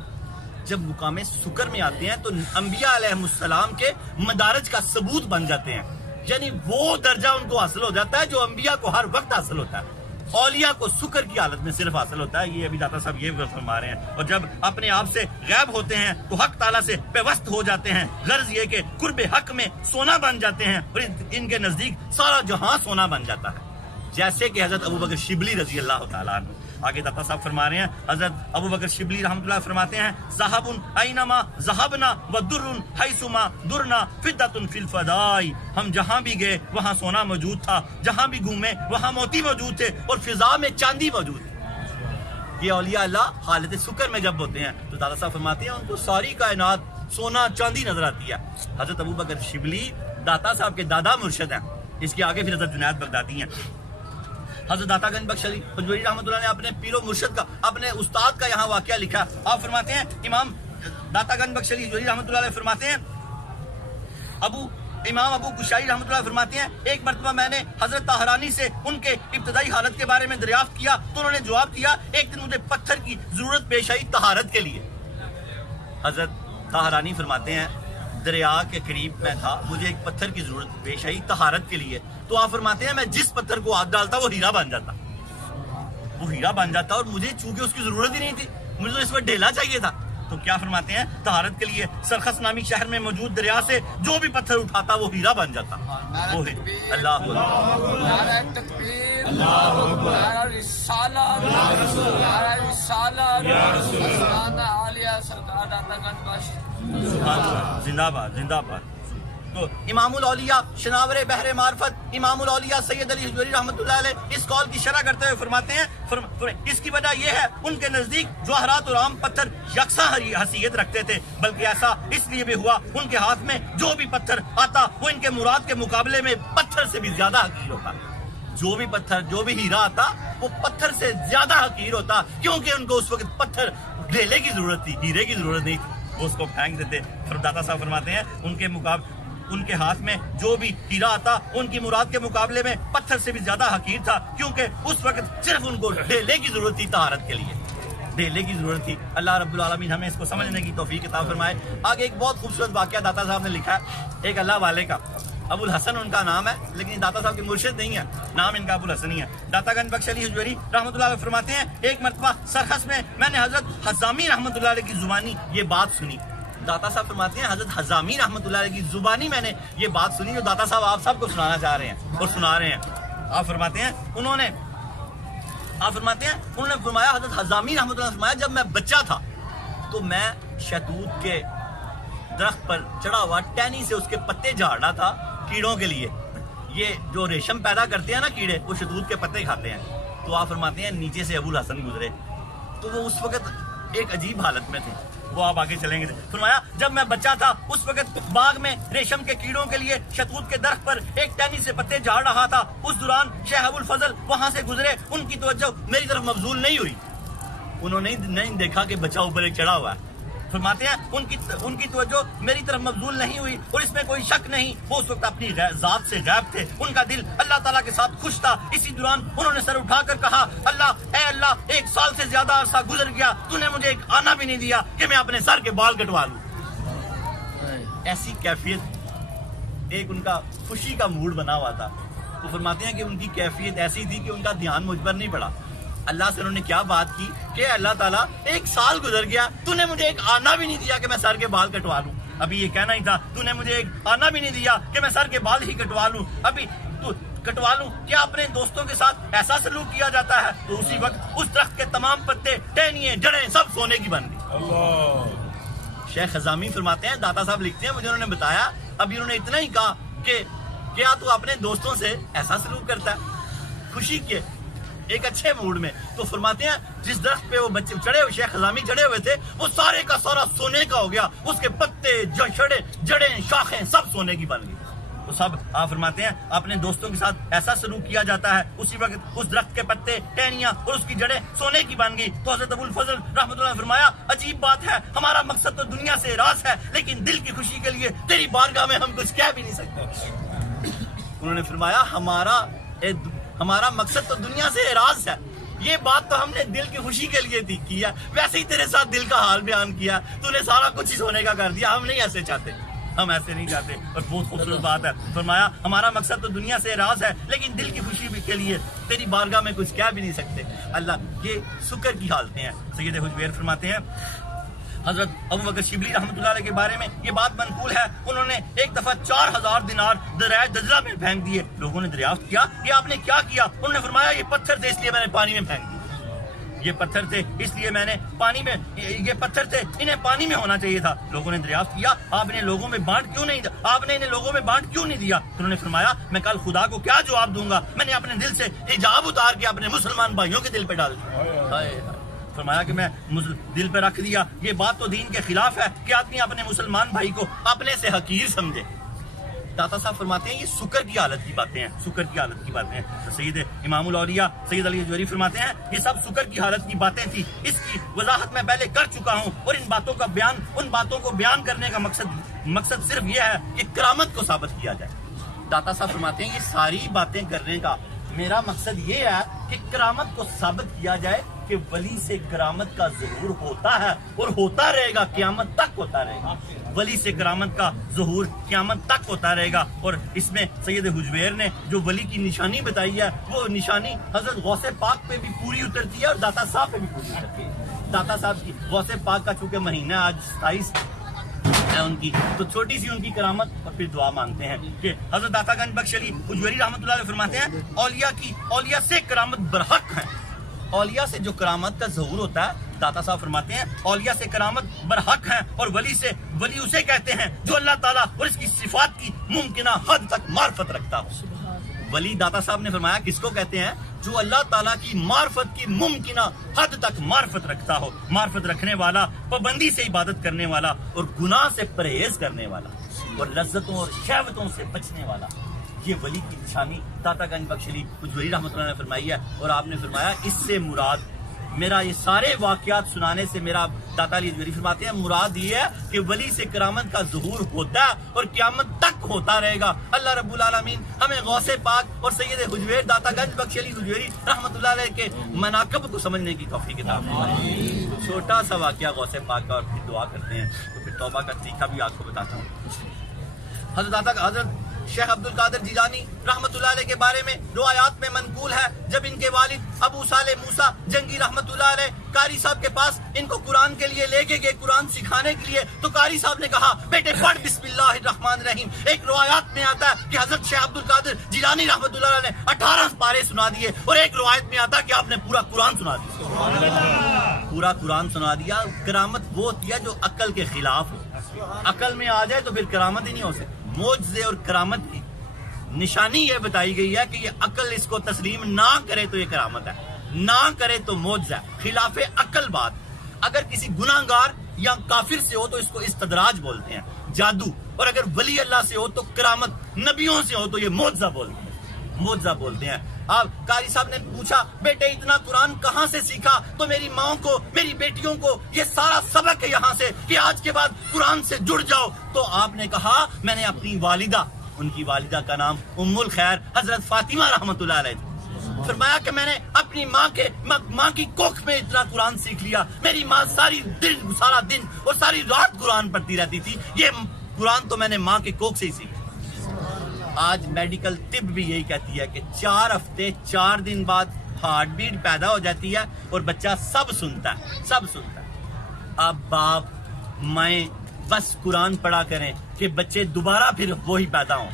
جب مقام سکر میں آتے ہیں تو انبیاء علیہ السلام کے مدارج کا ثبوت بن جاتے ہیں، یعنی وہ درجہ ان کو حاصل ہو جاتا ہے جو انبیاء کو ہر وقت حاصل ہوتا ہے، اولیاء کو سکر کی حالت میں صرف حاصل ہوتا ہے۔ یہ ابھی داتا صاحب یہ فرما رہے ہیں، اور جب اپنے آپ سے غائب ہوتے ہیں تو حق تعالیٰ سے پیوست ہو جاتے ہیں، غرض یہ کہ قرب حق میں سونا بن جاتے ہیں، اور ان کے نزدیک سارا جہاں سونا بن جاتا ہے، جیسے کہ حضرت ابو بکر شبلی رضی اللہ تعالیٰ عنہ۔ آگے داتا صاحب فرما رہے ہیں حضرت ابو بکر شبلی رحمۃ اللہ فرماتے ہیں ذہب اینما ذہبنا ودر حیثما درنا فدۃ فی الفدائی، ہم جہاں بھی گئے وہاں سونا موجود تھا، جہاں بھی گھومے وہاں موتی موجود تھے، اور فضا میں چاندی موجود تھی۔ یہ اولیاء اللہ حالت سکر میں جب ہوتے ہیں تو داتا صاحب فرماتے ہیں ان کو ساری کائنات سونا چاندی نظر آتی ہے۔ حضرت ابو بکر شبلی داتا صاحب کے دادا مرشد ہیں، اس کے آگے پھر حضرت جنید بغدادی ہیں۔ حضرت داتا گنج بخش علی حجویری رحمۃ اللہ نے اپنے پیر و مرشد کا، اپنے استاد کا یہاں واقعہ لکھا۔ آپ فرماتے ہیں امام داتا گنج بخش علی حجویری رحمۃ اللہ علیہ فرماتے ہیں امام ابو کشائی رحمۃ اللہ فرماتے ہیں ایک مرتبہ میں نے حضرت طاہرانی سے ان کے ابتدائی حالت کے بارے میں دریافت کیا تو انہوں نے جواب دیا ایک دن مجھے پتھر کی ضرورت پیش آئی طہارت کے لیے۔ حضرت طاہرانی فرماتے ہیں دریا کے قریب میں تھا، مجھے ایک پتھر کی ضرورت پیش آئی طہارت کے لیے، تو آپ فرماتے ہیں میں جس پتھر کو ہاتھ ڈالتا وہ ہیرا بن جاتا، وہ ہیرا بن جاتا، اور مجھے چونکہ اس کی ضرورت ہی نہیں تھی، مجھے تو اس پر ڈھیلا چاہیے تھا۔ تو کیا فرماتے ہیں طہارت کے لیے سرخس نامی شہر میں موجود دریا سے جو بھی پتھر اٹھاتا وہ ہیرا بن جاتا۔ وہ ہے اللہ اکبر، نعرہ تکبیر، نعرہ رسالت، نعرہ رسالت، سلطان عالیہ سرکار داتا گنج بخش زندہ باد، زندہ باد۔ تو امام الاولیاء شناور بحر معرفت امام الاولیاء سید علی حجویری رحمۃ اللہ علیہ اس قول کی شرح کرتے ہوئے فرماتے ہیں اس کی وجہ یہ ہے ان کے نزدیک جواہرات اور عام پتھر یکساں حیثیت رکھتے تھے، بلکہ ایسا اس لیے بھی ہوا ان کے ہاتھ میں جو بھی پتھر آتا وہ ان کے مراد کے مقابلے میں پتھر سے بھی زیادہ حقیر ہوتا۔ جو بھی ہیرا آتا وہ پتھر سے زیادہ حقیر ہوتا، کیونکہ ان کو اس وقت پتھر ڈھیلے کی ضرورت تھی، ہیرے کی ضرورت نہیں تھی، وہ اس کو پھینک دیتے۔ داتا صاحب فرماتے ہیں ان کے ہاتھ میں جو بھی ہیرا آتا ان کی مراد کے مقابلے میں پتھر سے بھی زیادہ حقیر تھا، کیونکہ اس وقت صرف ان کو ڈھیلے کی ضرورت تھی، طہارت کے لیے ڈھیلے کی ضرورت تھی۔ اللہ رب العالمین ہمیں اس کو سمجھنے کی توفیق عطا فرمائے۔ آگے ایک بہت خوبصورت واقعہ داتا صاحب نے لکھا ہے ایک اللہ والے کا، ابو الحسن ان کا نام ہے، لیکن داتا صاحب کے مرشد نہیں ہے، نام ان کا ابو الحسن ہی ہے۔ داتا گنج بخش علی حجویری رحمۃ اللہ علیہ فرماتے ہیں ایک مرتبہ سرخس میں میں نے حضرت حزامی رحمۃ اللہ علیہ کی زبانی یہ بات سنی۔ داتا صاحب فرماتے ہیں حضرت حزامی رحمۃ اللہ علیہ کی زبانی میں نے یہ بات سنی جو داتا صاحب آپ سب کو سنانا چاہ رہے ہیں اور سنا رہے ہیں۔ آپ فرماتے ہیں انہوں نے فرمایا حضرت حزامی رحمۃ اللہ نے فرمایا جب میں بچہ تھا تو میں شہتوت کے درخت پر چڑھا ہوا ٹہنی سے اس کے پتے جھاڑنا تھا کیڑوں کے لیے۔ یہ جو ریشم پیدا کرتے ہیں نا کیڑے، وہ شہتوت کے پتے کھاتے ہیں۔ تو آپ فرماتے ہیں نیچے سے ابو الحسن گزرے تو وہ اس وقت ایک عجیب حالت میں تھے، وہ آپ آگے چلیں گے۔ فرمایا جب میں بچہ تھا اس وقت باغ میں ریشم کے کیڑوں کے لیے شہتوت کے درخت پر ایک ٹہنی سے پتے جھاڑ رہا تھا، اس دوران شیخ ابو الفضل وہاں سے گزرے، ان کی توجہ میری طرف مبذول نہیں ہوئی، انہوں نے نہیں دیکھا کہ بچہ اوپر ایک چڑھا ہوا ہے۔ فرماتے ہیں ان کی توجہ میری طرف مبذول نہیں ہوئی اور اس میں کوئی شک نہیں، وہ اس وقت اپنی ذات سے غائب تھے، ان کا دل اللہ تعالیٰ کے ساتھ خوش تھا۔ اسی دوران انہوں نے سر اٹھا کر کہا اے اللہ 1 سال سے زیادہ عرصہ گزر گیا، تو نے مجھے ایک آنا بھی نہیں دیا کہ میں اپنے سر کے بال کٹوا لوں۔ ایسی کیفیت، ایک ان کا خوشی کا موڈ بنا ہوا تھا۔ تو فرماتے ہیں کہ ان کی کیفیت ایسی تھی کہ ان کا دھیان مجھ پر نہیں پڑا۔ اللہ سے انہوں نے کیا بات کی کہ اللہ تعالیٰ 1 سال گزر گیا، تو نے مجھے ایک آنا بھی نہیں دیا کہ میں سر کے بال کٹوا لوں۔ ابھی یہ کہنا ہی تھا تو نے مجھے ایک آنا بھی نہیں دیا کہ میں سر کے بال ہی کٹوا لوں، ابھی تو کٹوا لوں۔ کیا اپنے دوستوں کے ساتھ ایسا سلوک کیا جاتا ہے؟ تو اسی وقت اس درخت کے تمام پتے، ٹہنیاں، جڑیں سب سونے کی بن گئی۔ شیخ حزامی فرماتے ہیں داتا صاحب لکھتے ہیں مجھے انہوں نے بتایا، ابھی انہوں نے اتنا ہی کہا کہ کیا تو اپنے دوستوں سے ایسا سلوک کرتا ہے خوشی کے ایک اچھے موڈ میں؟ تو فرماتے ہیں جس درخت پہ وہ بچے چڑھے ہوئے شیخ حزامی چڑھے ہوئے تھے وہ سارے کا سارا سونے کا ہو گیا، اس کے پتے، جڑیں، شاخیں سب سونے کی بن گئی۔ تو سب آپ فرماتے ہیں اپنے دوستوں کے ساتھ ایسا سلوک کیا جاتا ہے، اسی وقت اس درخت کے پتے، ٹہنیاں اور اس کی جڑیں سونے کی بن گئی۔ تو حضرت ابو الفضل رحمۃ اللہ نے فرمایا عجیب بات ہے، ہمارا مقصد تو دنیا سے راز ہے، لیکن دل کی خوشی کے لیے تیری بارگاہ میں ہم کچھ کہہ بھی نہیں سکتے۔ انہوں نے فرمایا ہمارا مقصد تو دنیا سے اعراض ہے، یہ بات تو ہم نے دل کی خوشی کے لیے کیا، ویسے ہی تیرے ساتھ دل کا حال بیان کیا، تو نے سارا کچھ ہی سونے کا کر دیا، ہم نہیں ایسے چاہتے، ہم ایسے نہیں چاہتے۔ اور بہت خوبصورت بات ہے، فرمایا ہمارا مقصد تو دنیا سے اعراض ہے، لیکن دل کی خوشی کے لیے تیری بارگاہ میں کچھ کہہ بھی نہیں سکتے۔ اللہ یہ شکر کی حالتیں ہیں۔ سید حجویر فرماتے ہیں حضرت ابو بکر شبلی رحمۃ اللہ علیہ کے بارے میں یہ بات منقول ہے، انہوں نے ایک دفعہ 4000 دینار دریائے دجلہ میں پھینک دیے۔ لوگوں نے دریافت کیا یہ آپ نے کیا کیا؟ انہوں نے فرمایا یہ پتھر تھے اس لیے میں نے پانی میں پھینک دیے، یہ پتھر تھے اس لیے میں نے پانی میں، یہ پتھر تھے انہیں پانی میں ہونا چاہیے تھا۔ لوگوں نے دریافت کیا آپ نے لوگوں میں بانٹ کیوں نہیں، آپ نے انہیں لوگوں میں بانٹ کیوں نہیں دیا؟ انہوں نے فرمایا میں کل خدا کو کیا جواب دوں گا، میں نے اپنے دل سے حجاب اتار کے اپنے مسلمان بھائیوں کے دل پہ ڈال دیا۔ فرمایا کہ میں دل پہ رکھ دیا، یہ بات تو دین کے خلاف ہے کہ آدمی اپنے مسلمان بھائی کو اپنے سے حقیر سمجھے۔ داتا صاحب فرماتے ہیں یہ شکر کی حالت کی باتیں ہیں، شکر کی حالت کی باتیں ہیں۔ سید امام الاولیاء سید علی حجویری فرماتے ہیں یہ سب شکر کی حالت کی باتیں تھی، اس کی وضاحت میں پہلے کر چکا ہوں، اور ان باتوں کو بیان کرنے کا مقصد صرف یہ ہے کہ کرامت کو ثابت کیا جائے۔ داتا صاحب فرماتے ہیں یہ ساری باتیں کرنے کا میرا مقصد یہ ہے کہ کرامت کو ثابت کیا جائے کہ ولی سے کرامت کا ظہور ہوتا ہے اور ہوتا رہے گا، قیامت تک ہوتا رہے گا۔ ولی سے کرامت کا ظہور قیامت تک ہوتا رہے گا۔ اور اس میں سید حجویر نے جو ولی کی نشانی بتائی ہے وہ نشانی حضرت غوث پاک پہ بھی پوری اترتی ہے اور داتا صاحب پہ بھی پوری اترتی ہے۔ داتا صاحب کی غوث پاک کا چونکہ مہینہ آج 27 ہے ان کی، تو چھوٹی سی ان کی کرامت اور پھر دعا مانگتے ہیں کہ حضرت داتا گنج بخش علی حجویری رحمۃ اللہ علیہ فرماتے ہیں اولیاء سے کرامت برحق ہیں، اولیاء سے جو کرامت کا ظہور ہوتا ہے، داتا صاحب فرماتے ہیں اولیاء سے کرامت برحق ہیں، اور ولی اسے کہتے ہیں جو اللہ تعالیٰ اور اس کی صفات کی ممکنہ حد تک معرفت رکھتا ہو۔ ولی داتا صاحب نے فرمایا کس کو کہتے ہیں؟ جو اللہ تعالیٰ کی معرفت کی ممکنہ حد تک معرفت رکھتا ہو، معرفت رکھنے والا، پابندی سے عبادت کرنے والا، اور گناہ سے پرہیز کرنے والا، اور لذتوں اور شہوتوں سے بچنے والا۔ یہ ولی کی نشانی داتا گنج بخش علی حجویری رحمۃ اللہ نے فرمائی ہے، اور آپ نے فرمایا اس سے مراد میرا یہ سارے واقعات سنانے سے میرا داتا علی حجویری فرماتے ہیں مراد یہ ہے کہ ولی سے کرامت کا ظہور ہوتا ہے اور قیامت تک ہوتا رہے گا۔ اللہ رب العالمین ہمیں غوث پاک اور سید حجویر داتا گنج بخش علی حجویری رحمۃ اللہ علیہ کے مناقب کو سمجھنے کی توفیق عطا فرمائے۔ چھوٹا سا واقعہ غوث پاک کا، اور پھر دعا کرتے ہیں، تو پھر توبہ کا طریقہ بھی آپ کو بتاتا ہوں۔ حضرت شیخ عبد القادر جیلانی رحمۃ اللہ علیہ کے بارے میں روایات میں منقول ہے، جب ان کے والد ابو صالح موسیٰ جنگی رحمۃ اللہ علیہ قاری صاحب کے پاس ان کو قرآن کے لیے لے کے گئے، قرآن سکھانے کے لیے، تو قاری صاحب نے کہا بیٹے پڑھ بسم اللہ الرحمن الرحیم۔ ایک روایات میں آتا ہے کہ حضرت شیخ عبد القادر جیلانی رحمۃ اللہ علیہ نے 18 پارے سنا دیے، اور ایک روایت میں آتا ہے کہ آپ نے پورا قرآن سنا دیا، پورا قرآن سنا دیا۔ کرامت وہ ہوتی ہے جو عقل کے خلاف ہو، عقل میں آ جائے تو پھر کرامت ہی نہیں ہو سکتی۔ معجزے اور کرامت کی نشانی یہ بتائی گئی ہے کہ یہ عقل اس کو تسلیم نہ کرے تو یہ کرامت ہے، نہ کرے تو معجزہ ہے، خلاف عقل بات۔ اگر کسی گناہگار یا کافر سے ہو تو اس کو استدراج بولتے ہیں، جادو، اور اگر ولی اللہ سے ہو تو کرامت، نبیوں سے ہو تو یہ معجزہ بولتے ہیں، معجزہ بولتے ہیں۔ آپ قاری صاحب نے پوچھا بیٹے اتنا قرآن کہاں سے سیکھا؟ تو میری ماں کو، میری بیٹیوں کو یہ سارا سبق ہے یہاں سے کہ آج کے بعد قرآن سے جڑ جاؤ۔ تو آپ نے کہا میں نے اپنی والدہ، ان کی والدہ کا نام ام الخیر حضرت فاطمہ رحمۃ اللہ علیہ، فرمایا کہ میں نے اپنی ماں کی کوکھ میں اتنا قرآن سیکھ لیا۔ میری ماں سارا دن اور ساری رات قرآن پڑھتی رہتی تھی، یہ قرآن تو میں نے ماں کے کوکھ سے ہی سیکھا۔ آج میڈیکل طب بھی یہی کہتی ہے کہ 4 ہفتے 4 دن بعد ہارٹ بیٹ پیدا ہو جاتی ہے اور بچہ سب سنتا ہے، سب سنتا ہے۔ اب باپ مائیں بس قرآن پڑھا کریں کہ بچے دوبارہ پھر وہی پیدا ہوں،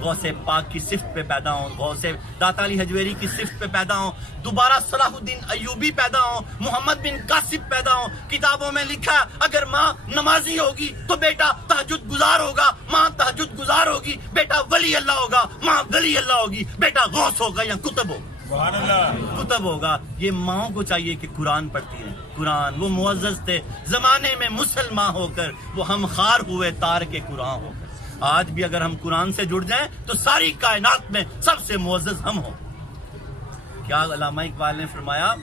غوث پاک کی صفت پہ پیدا ہوں، غوث داتا علی حجویری کی صفت پہ پیدا ہوں، دوبارہ صلاح الدین ایوبی پیدا ہوں، محمد بن قاسم پیدا ہوں۔ کتابوں میں لکھا ہے اگر ماں نمازی ہوگی تو بیٹا تہجد گزار ہوگا، ماں تہجد گزار ہوگی بیٹا ولی اللہ ہوگا، ماں ولی اللہ ہوگی بیٹا غوث ہوگا یا کتب ہوگا، کتب ہوگا۔ یہ ماؤں کو چاہیے کہ قرآن پڑھتی ہیں، قرآن وہ معزز تھے زمانے میں مسلمان ہو کر، وہ ہم خار ہوئے تار کے قرآن ہو کر۔ آج بھی اگر ہم قرآن سے جڑ جائیں تو ساری کائنات میں سب سے معزز ہم ہوں۔ کیا علامہ اقبال نے فرمایا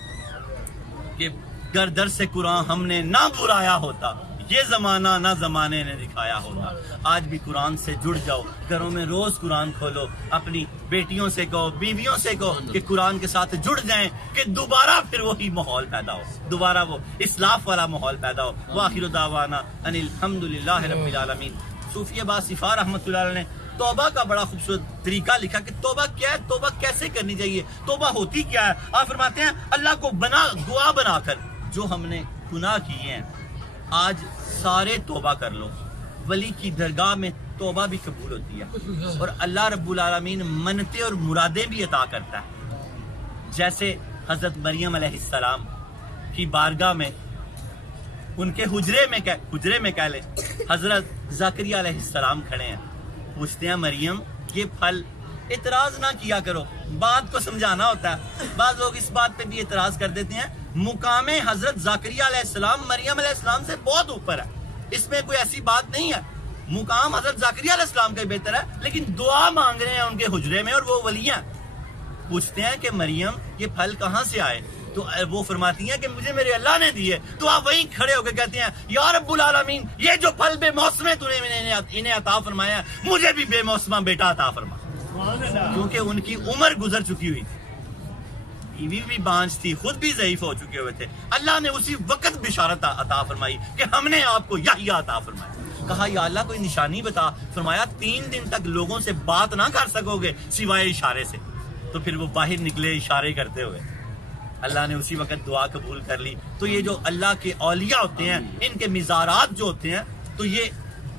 کہ گر درس قرآن ہم نے نہ برایا ہوتا، یہ زمانہ نہ زمانے نے دکھایا ہوتا۔ آج بھی قرآن سے جڑ جاؤ، گھروں میں روز قرآن کھولو، اپنی بیٹیوں سے کہو، بیویوں سے کہو کہ قرآن کے ساتھ جڑ جائیں کہ دوبارہ پھر وہی ماحول پیدا ہو، دوبارہ وہ اسلاف والا ماحول پیدا ہو۔ وآخر دعوانا ان الحمدللہ رب العالمین۔ صوفی باصفا رحمۃ اللہ علیہ نے توبہ کا بڑا خوبصورت طریقہ لکھا کہ توبہ کیا ہے، توبہ کیسے کرنی چاہیے، توبہ ہوتی کیا ہے۔ آپ فرماتے ہیں اللہ کو گواہ بنا کر جو ہم نے گناہ کیے ہیں آج سارے توبہ کر لو۔ ولی کی درگاہ میں توبہ بھی قبول ہوتی ہے، اور اللہ رب العالمین منتیں اور مرادیں بھی عطا کرتا ہے۔ جیسے حضرت مریم علیہ السلام کی بارگاہ میں، ان کے حجرے میں کہہ لیں حضرت زکریا علیہ السلام کھڑے ہیں، پوچھتے ہیں مریم یہ پھل، اعتراض نہ کیا کرو، بات کو سمجھانا ہوتا ہے۔ بعض لوگ اس بات پہ بھی اعتراض کر دیتے ہیں۔ مقام حضرت زکریا علیہ السلام مریم علیہ السلام سے بہت اوپر ہے، اس میں کوئی ایسی بات نہیں ہے۔ مقام حضرت زکریا علیہ السلام کا بہتر ہے، لیکن دعا مانگ رہے ہیں ان کے حجرے میں، اور وہ ولی ہیں۔ پوچھتے ہیں کہ مریم یہ پھل کہاں سے آئے؟ تو وہ فرماتی ہیں کہ مجھے میرے اللہ نے دیے۔ تو آپ وہیں کھڑے ہو کے کہتے ہیں یا رب العالمین یہ جو پھل بے موسم تو نے انہیں عطا فرمایا ہے، مجھے بھی بے موسمہ بیٹا عطا فرما، کیونکہ ان کی عمر گزر چکی ہوئی تھی، بیوی بھی بانجھ تھی، خود بھی ضعیف ہو چکے ہوئے تھے۔ اللہ نے اسی وقت بشارت عطا فرمائی کہ ہم نے آپ کو یحییٰ عطا فرمایا۔ کہا یا اللہ کوئی نشانی بتا، فرمایا 3 دن تک لوگوں سے بات نہ کر سکو گے سوائے اشارے سے۔ تو پھر وہ باہر نکلے اشارے کرتے ہوئے، اللہ نے اسی وقت دعا قبول کر لی۔ تو یہ جو اللہ کے اولیاء ہوتے ہیں، ان کے مزارات جو ہوتے ہیں تو یہ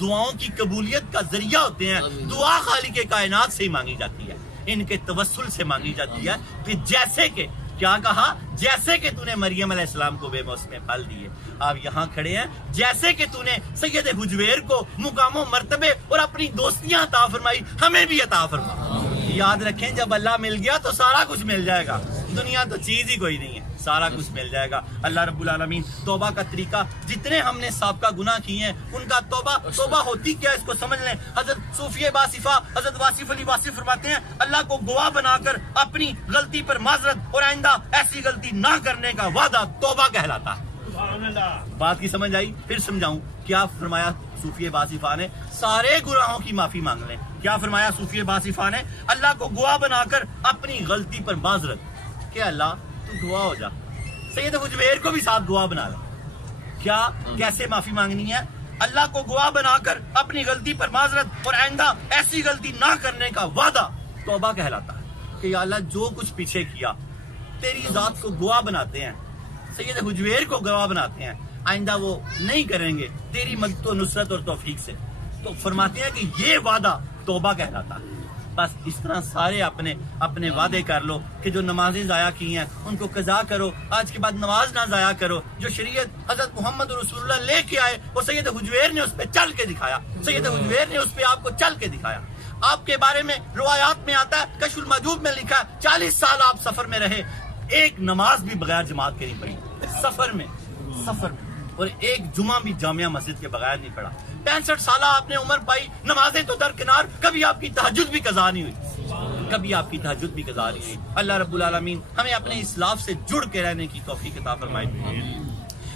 دعاؤں کی قبولیت کا ذریعہ ہوتے ہیں۔ دعا خالق کائنات سے ہی مانگی جاتی ہے، ان کے توسل سے مانگی جاتی ہے۔ پھر جیسے کہ کیا کہا؟ جیسے کہ تو نے مریم علیہ السلام کو بے موسم پھل دیے. آپ یہاں کھڑے ہیں جیسے کہ تو نے سید حجویر کو مقام و مرتبے اور اپنی دوستیاں عطا فرمائی، ہمیں بھی عطا فرما. یاد رکھیں جب اللہ مل گیا تو سارا کچھ مل جائے گا. دنیا تو چیز ہی کوئی نہیں ہے، سارا کچھ مل جائے گا. اللہ رب العالمین توبہ کا طریقہ، جتنے ہم نے سابقہ گناہ کیے ہیں ان کا توبہ ہوتی کیا اس کو سمجھ لیں. حضرت صوفی باصفہ حضرت واصف علی واصف فرماتے ہیں اللہ کو گواہ بنا کر اپنی غلطی پر معذرت اور آئندہ ایسی غلطی نہ کرنے کا وعدہ توبہ کہلاتا ہے. بات کی سمجھ آئی؟ پھر سمجھاؤں. کیا فرمایا صوفی باصفہ نے؟ سارے گناہوں کی معافی مانگ لیں. کیا فرمایا صوفی باصفہ نے؟ اللہ کو گواہ بنا کر اپنی غلطی پر معذرت. کہ اللہ تو گواہ ہو جا. سید حجویر کو بھی ساتھ گواہ بنا لے. کیا کیسے معافی مانگنی ہے؟ اللہ کو گواہ بنا کر اپنی غلطی پر معذرت اور آئندہ ایسی غلطی نہ کرنے کا وعدہ توبہ کہلاتا ہے. کہ یا اللہ جو کچھ پیچھے کیا تیری ذات کو گواہ بناتے ہیں، سید حجویر کو گواہ بناتے ہیں، آئندہ وہ نہیں کریں گے تیری مدد و نصرت اور توفیق سے. تو فرماتے ہیں کہ یہ وعدہ توبہ کہلاتا ہے. بس اس طرح سارے اپنے وعدے کر لو کہ جو نمازیں ضائع کی ہیں ان کو قضا کرو، آج کے بعد نماز نہ ضائع کرو. جو شریعت حضرت محمد رسول اللہ لے کے آئے وہ سید حجویر نے اس پہ چل کے دکھایا. سید حجویر نے اس پہ آپ کو چل کے دکھایا. آپ کے بارے میں روایات میں آتا ہے، کشف المحجوب میں لکھا ہے 40 سال آپ سفر میں رہے، ایک نماز بھی بغیر جماعت کے نہیں پڑھی. سفر میں اور ایک جمعہ بھی جامعہ مسجد کے بغیر نہیں پڑھا. 65 سالہ آپ نے عمر پائی، نمازیں تو درکنار، کبھی آپ کی تہجد بھی قضا نہیں ہوئی. اللہ رب العالمین ہمیں اپنے اسلاف سے جڑ کے رہنے کی توفیق عطا فرمائے.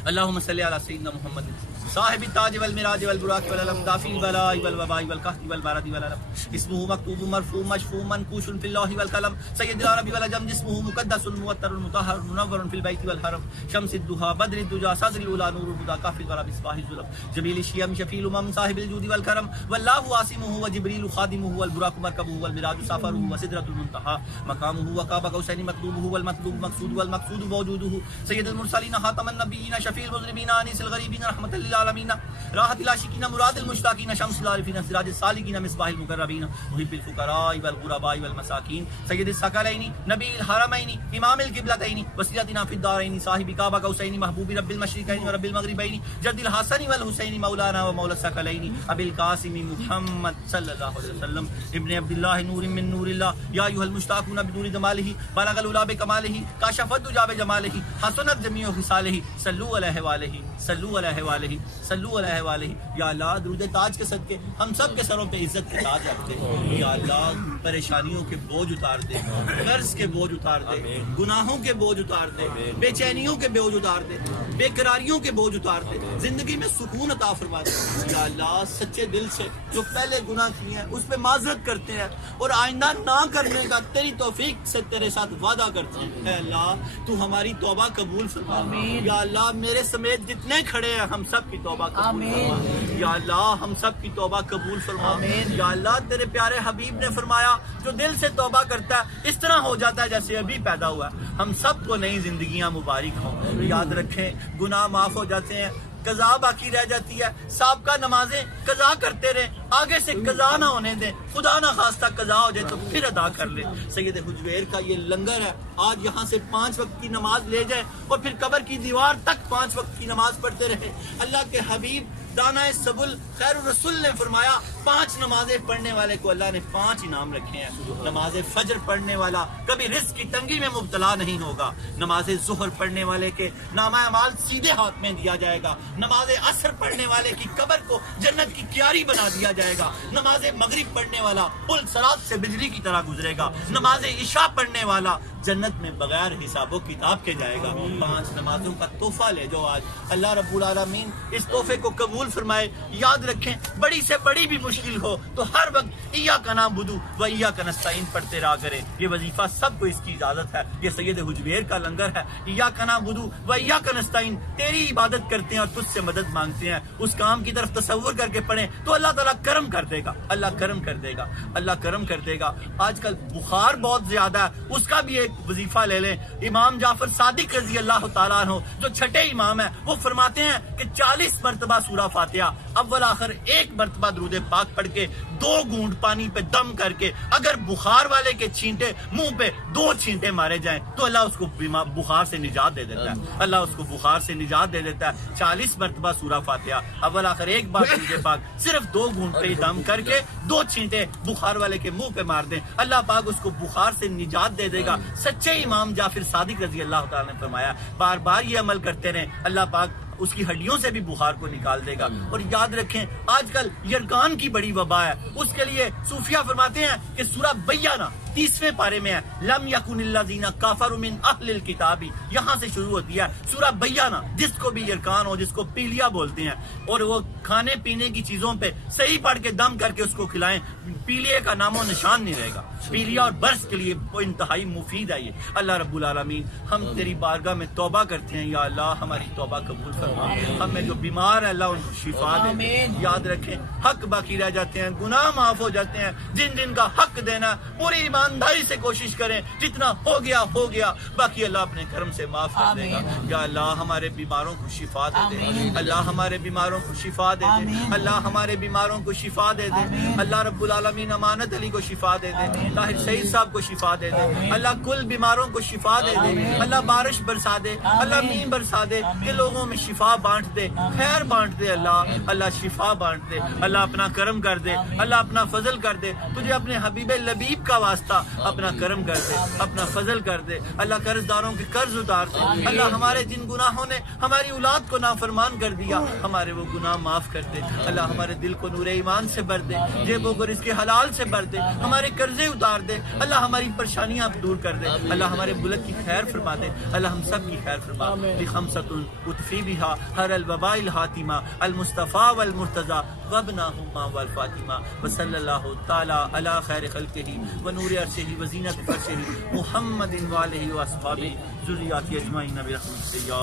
اللہم صلی علی سیدنا محمد صاحب التاج والمراج والبراق والعلم دافع البلاء والوباء والقحط والمرض والعلم اسمه مكتوب مرفوع مشفوع منقوش في اللوح والقلم سيد العرب والعجم جسمه مقدس موتر مطهر منور في البيت والحرم شمس الضحى بدر الدجى صدر الاولى نور الهدى كافي الورى مصباح الظلم جميل الشيم شفيع الامم صاحب الجود والكرم والله عاصمه وجبريل خادمه والبراق مركبه والمراج سافره وسدرة المنتهى مقامه وقاب قوسين مطلوبه والمطلوب مقصود والمقصود موجوده سيد المرسلين خاتم النبيين شفيع المذنبين انيس الغريبين رحمة للعالمين راحت العاشقين مراد المشتاقين شمس العارفين سراج السالكين مصباح المقربين محب الفقراء والغرباء والمساكين سيد الثقلين نبي الحرمين امام القبلتين وسيلتنا في الدارين صاحب قاب قوسين محبوب رب المشرقين ورب المغربين جد الحسن والحسين مولانا ومولى الثقلين ابي القاسم محمد صلى الله عليه وسلم ابن عبد الله نور من نور الله يا ايها المشتاقون بدور جماله بلغ العلا بكماله كشف الدجى بجماله حسنت جميع خصاله صلوا عليه واله صلوا عليه واله صلوا علیہ وآلہ. یا اللہ درود تاج کے صدقے ہم سب کے سروں پہ عزت کے تاج رکھ دے. یا اللہ پریشانیوں کے بوجھ اتار دے، قرض کے بوجھ اتار دے، گناہوں کے بوجھ اتار دے، بے چینیوں کے بوجھ اتار دے، بے قراریوں کے بوجھ اتار دے، زندگی میں سکون عطا فرما دے. یا اللہ سچے دل سے جو پہلے گناہ کیے ہیں اس پہ معذرت کرتے ہیں اور آئندہ نہ کرنے کا تیری توفیق سے تیرے ساتھ وعدہ کرتے ہیں. اے اللہ تو ہماری توبہ قبول فرما. یا اللہ میرے سمیت جتنے کھڑے ہیں ہم سب کی توبہ قبول فرما. یا اللہ ہم سب کی توبہ قبول فرما. یا اللہ تیرے پیارے حبیب نے فرمایا جو دل سے توبہ کرتا ہے اس طرح ہو جاتا ہے جیسے ابھی پیدا ہوا ہے. ہم سب کو نئی زندگیاں مبارک ہوں. یاد رکھیں گناہ معاف ہو جاتے ہیں، قضا باقی رہ جاتی ہے. سابقہ نمازیں قضا کرتے رہے، آگے سے قضا نہ ہونے دیں. خدا نہ خواستہ قضا ہو جائے تو پھر ادا کر لیں. سید حجویر کا یہ لنگر ہے، آج یہاں سے 5 وقت کی نماز لے جائیں اور پھر قبر کی دیوار تک 5 وقت کی نماز پڑھتے رہے. اللہ کے حبیب دانا سبل خیر الرسول نے فرمایا 5 نمازیں پڑھنے والے کو اللہ نے 5 انعام رکھے ہیں. نماز فجر پڑھنے والا کبھی رزق کی تنگی میں مبتلا نہیں ہوگا. نماز ظہر پڑھنے والے کے نامہ اعمال سیدھے ہاتھ میں دیا جائے گا. نماز عصر پڑھنے والے کی قبر کو جنت کی کیاری بنا دیا جائے گا. نماز مغرب پڑھنے والا پل صراط سے بجلی کی طرح گزرے گا. نماز عشاء پڑھنے والا جنت میں بغیر حساب و کتاب کے جائے گا. 5 نمازوں کا تحفہ لے جو آج اللہ رب العالمین اس تحفے کو قبول فرمائے. یاد رکھیں بڑی سے بڑی بھی مشکل ہو تو ہر وقت ایاک نعبد و ایاک نستعین پڑھتے رہا کریں. یہ وظیفہ سب کو اس کی اجازت ہے. یہ سید حجویر کا لنگر ہے. ایاک نعبد و ایاک نستعین تیری عبادت کرتے ہیں اور تجھ سے مدد مانگتے ہیں. اس کام کی طرف تصور کر کے پڑھیں تو اللہ تعالیٰ کرم کر دے گا. اللہ کرم کر دے گا. اللہ کرم کر دے گا. آج کل بخار بہت زیادہ ہے، اس کا بھی ایک وظیفہ لے لیں. امام جعفر صادق رضی اللہ تعالیٰ عنہ جو چھٹے امام ہیں وہ فرماتے ہیں کہ 40 مرتبہ سورہ فاتحہ اول آخر ایک مرتبہ درود پاک پڑھ کے 2 گھونٹ پانی پہ دم کر کے اگر بخار والے کے چھینٹے منہ پہ 2 چھینٹے مارے جائیں تو اللہ اس کو بخار سے نجات دے دیتا ہے، اللہ اس کو بخار سے نجات دے دیتا ہے۔ 40 مرتبہ سورہ فاتحہ اول آخر ایک بار درود پاک صرف 2 گھونٹ پہ دم کر کے 2 چھینٹے بخار والے کے منہ پہ مار دیں، اللہ پاک اس کو بخار سے نجات دے دے گا۔ سچے امام جعفر صادق رضی اللہ تعالیٰ نے فرمایا بار بار یہ عمل کرتے رہیں، اللہ پاک اس کی ہڈیوں سے بھی بخار کو نکال دے گا۔ اور یاد رکھیں آج کل یرغان کی بڑی وبا ہے، اس کے لیے صوفیہ فرماتے ہیں کہ سورہ بیانہ 30ویں پارے میں ہے لم یکن الذین کافروا من اہل الکتاب، یہاں سے شروع ہوتی ہے سورہ بیانہ۔ جس کو بھی یرغان ہو، جس کو پیلیا بولتے ہیں، اور وہ کھانے پینے کی چیزوں پہ صحیح پڑھ کے دم کر کے اس کو کھلائیں، پیلیے کا نام و نشان نہیں رہے گا۔ پیلیا اور برس کے لیے وہ انتہائی مفید ہے۔ یہ اللہ رب العالمین ہم تیری بارگاہ میں توبہ کرتے ہیں، یا اللہ ہماری توبہ قبول فرما، ہم میں جو بیمار ہے اللہ ان کو شفا دے۔ یاد رکھیں حق باقی رہ جاتے ہیں، گناہ معاف ہو جاتے ہیں، جن کا حق دینا پوری ایمانداری سے کوشش کریں، جتنا ہو گیا، باقی اللہ اپنے کرم سے معاف کر دے گا۔ یا اللہ ہمارے بیماروں کو شفا دے دے، اللہ ہمارے بیماروں کو شفا دے دے، اللہ ہمارے بیماروں کو شفا دے دے، اللہ رب العالمین امانت علی کو شفا دے دے، طاہر سعید صاحب کو شفا دے دے، اللہ کل بیماروں کو شفا دے دے، اللہ بارش برسا دے، اللہ مین برسا دے کہ لوگوں میں شفا بانٹ دے، خیر بانٹ دے، اللہ شفا بانٹ دے، اللہ اپنا کرم کر دے، اللہ اپنا فضل کر دے، تجھے اپنے حبیب لبیب کا واسطہ اپنا کرم کر دے، اپنا فضل کر دے، اللہ قرض داروں کے قرض اتار دے، اللہ ہمارے جن گناہوں نے ہماری اولاد کو نافرمان کر دیا ہمارے وہ گناہ معاف کر دے، اللہ ہمارے دل کو نور ایمان سے بھر دے، جیب و رزق کے حلال سے بھر دے، ہمارے قرضے اتار دے، اللہ ہماری پریشانیاں دور کر دے، اللہ ہمارے ملک کی خیر فرما دے، اللہ ہم سب کی خیر فرما۔ بخمسۃ اطفی بہا ہر الوباء الحاتمہ المصطفیٰ والمرتضیٰ وابنہما والفاطمہ وصلی اللہ تعالی علی خیر خلقہ ونور عرشہ وزینت فرشہ محمد وآلہ واصحابہ ذریات اجمعین برحمتک یا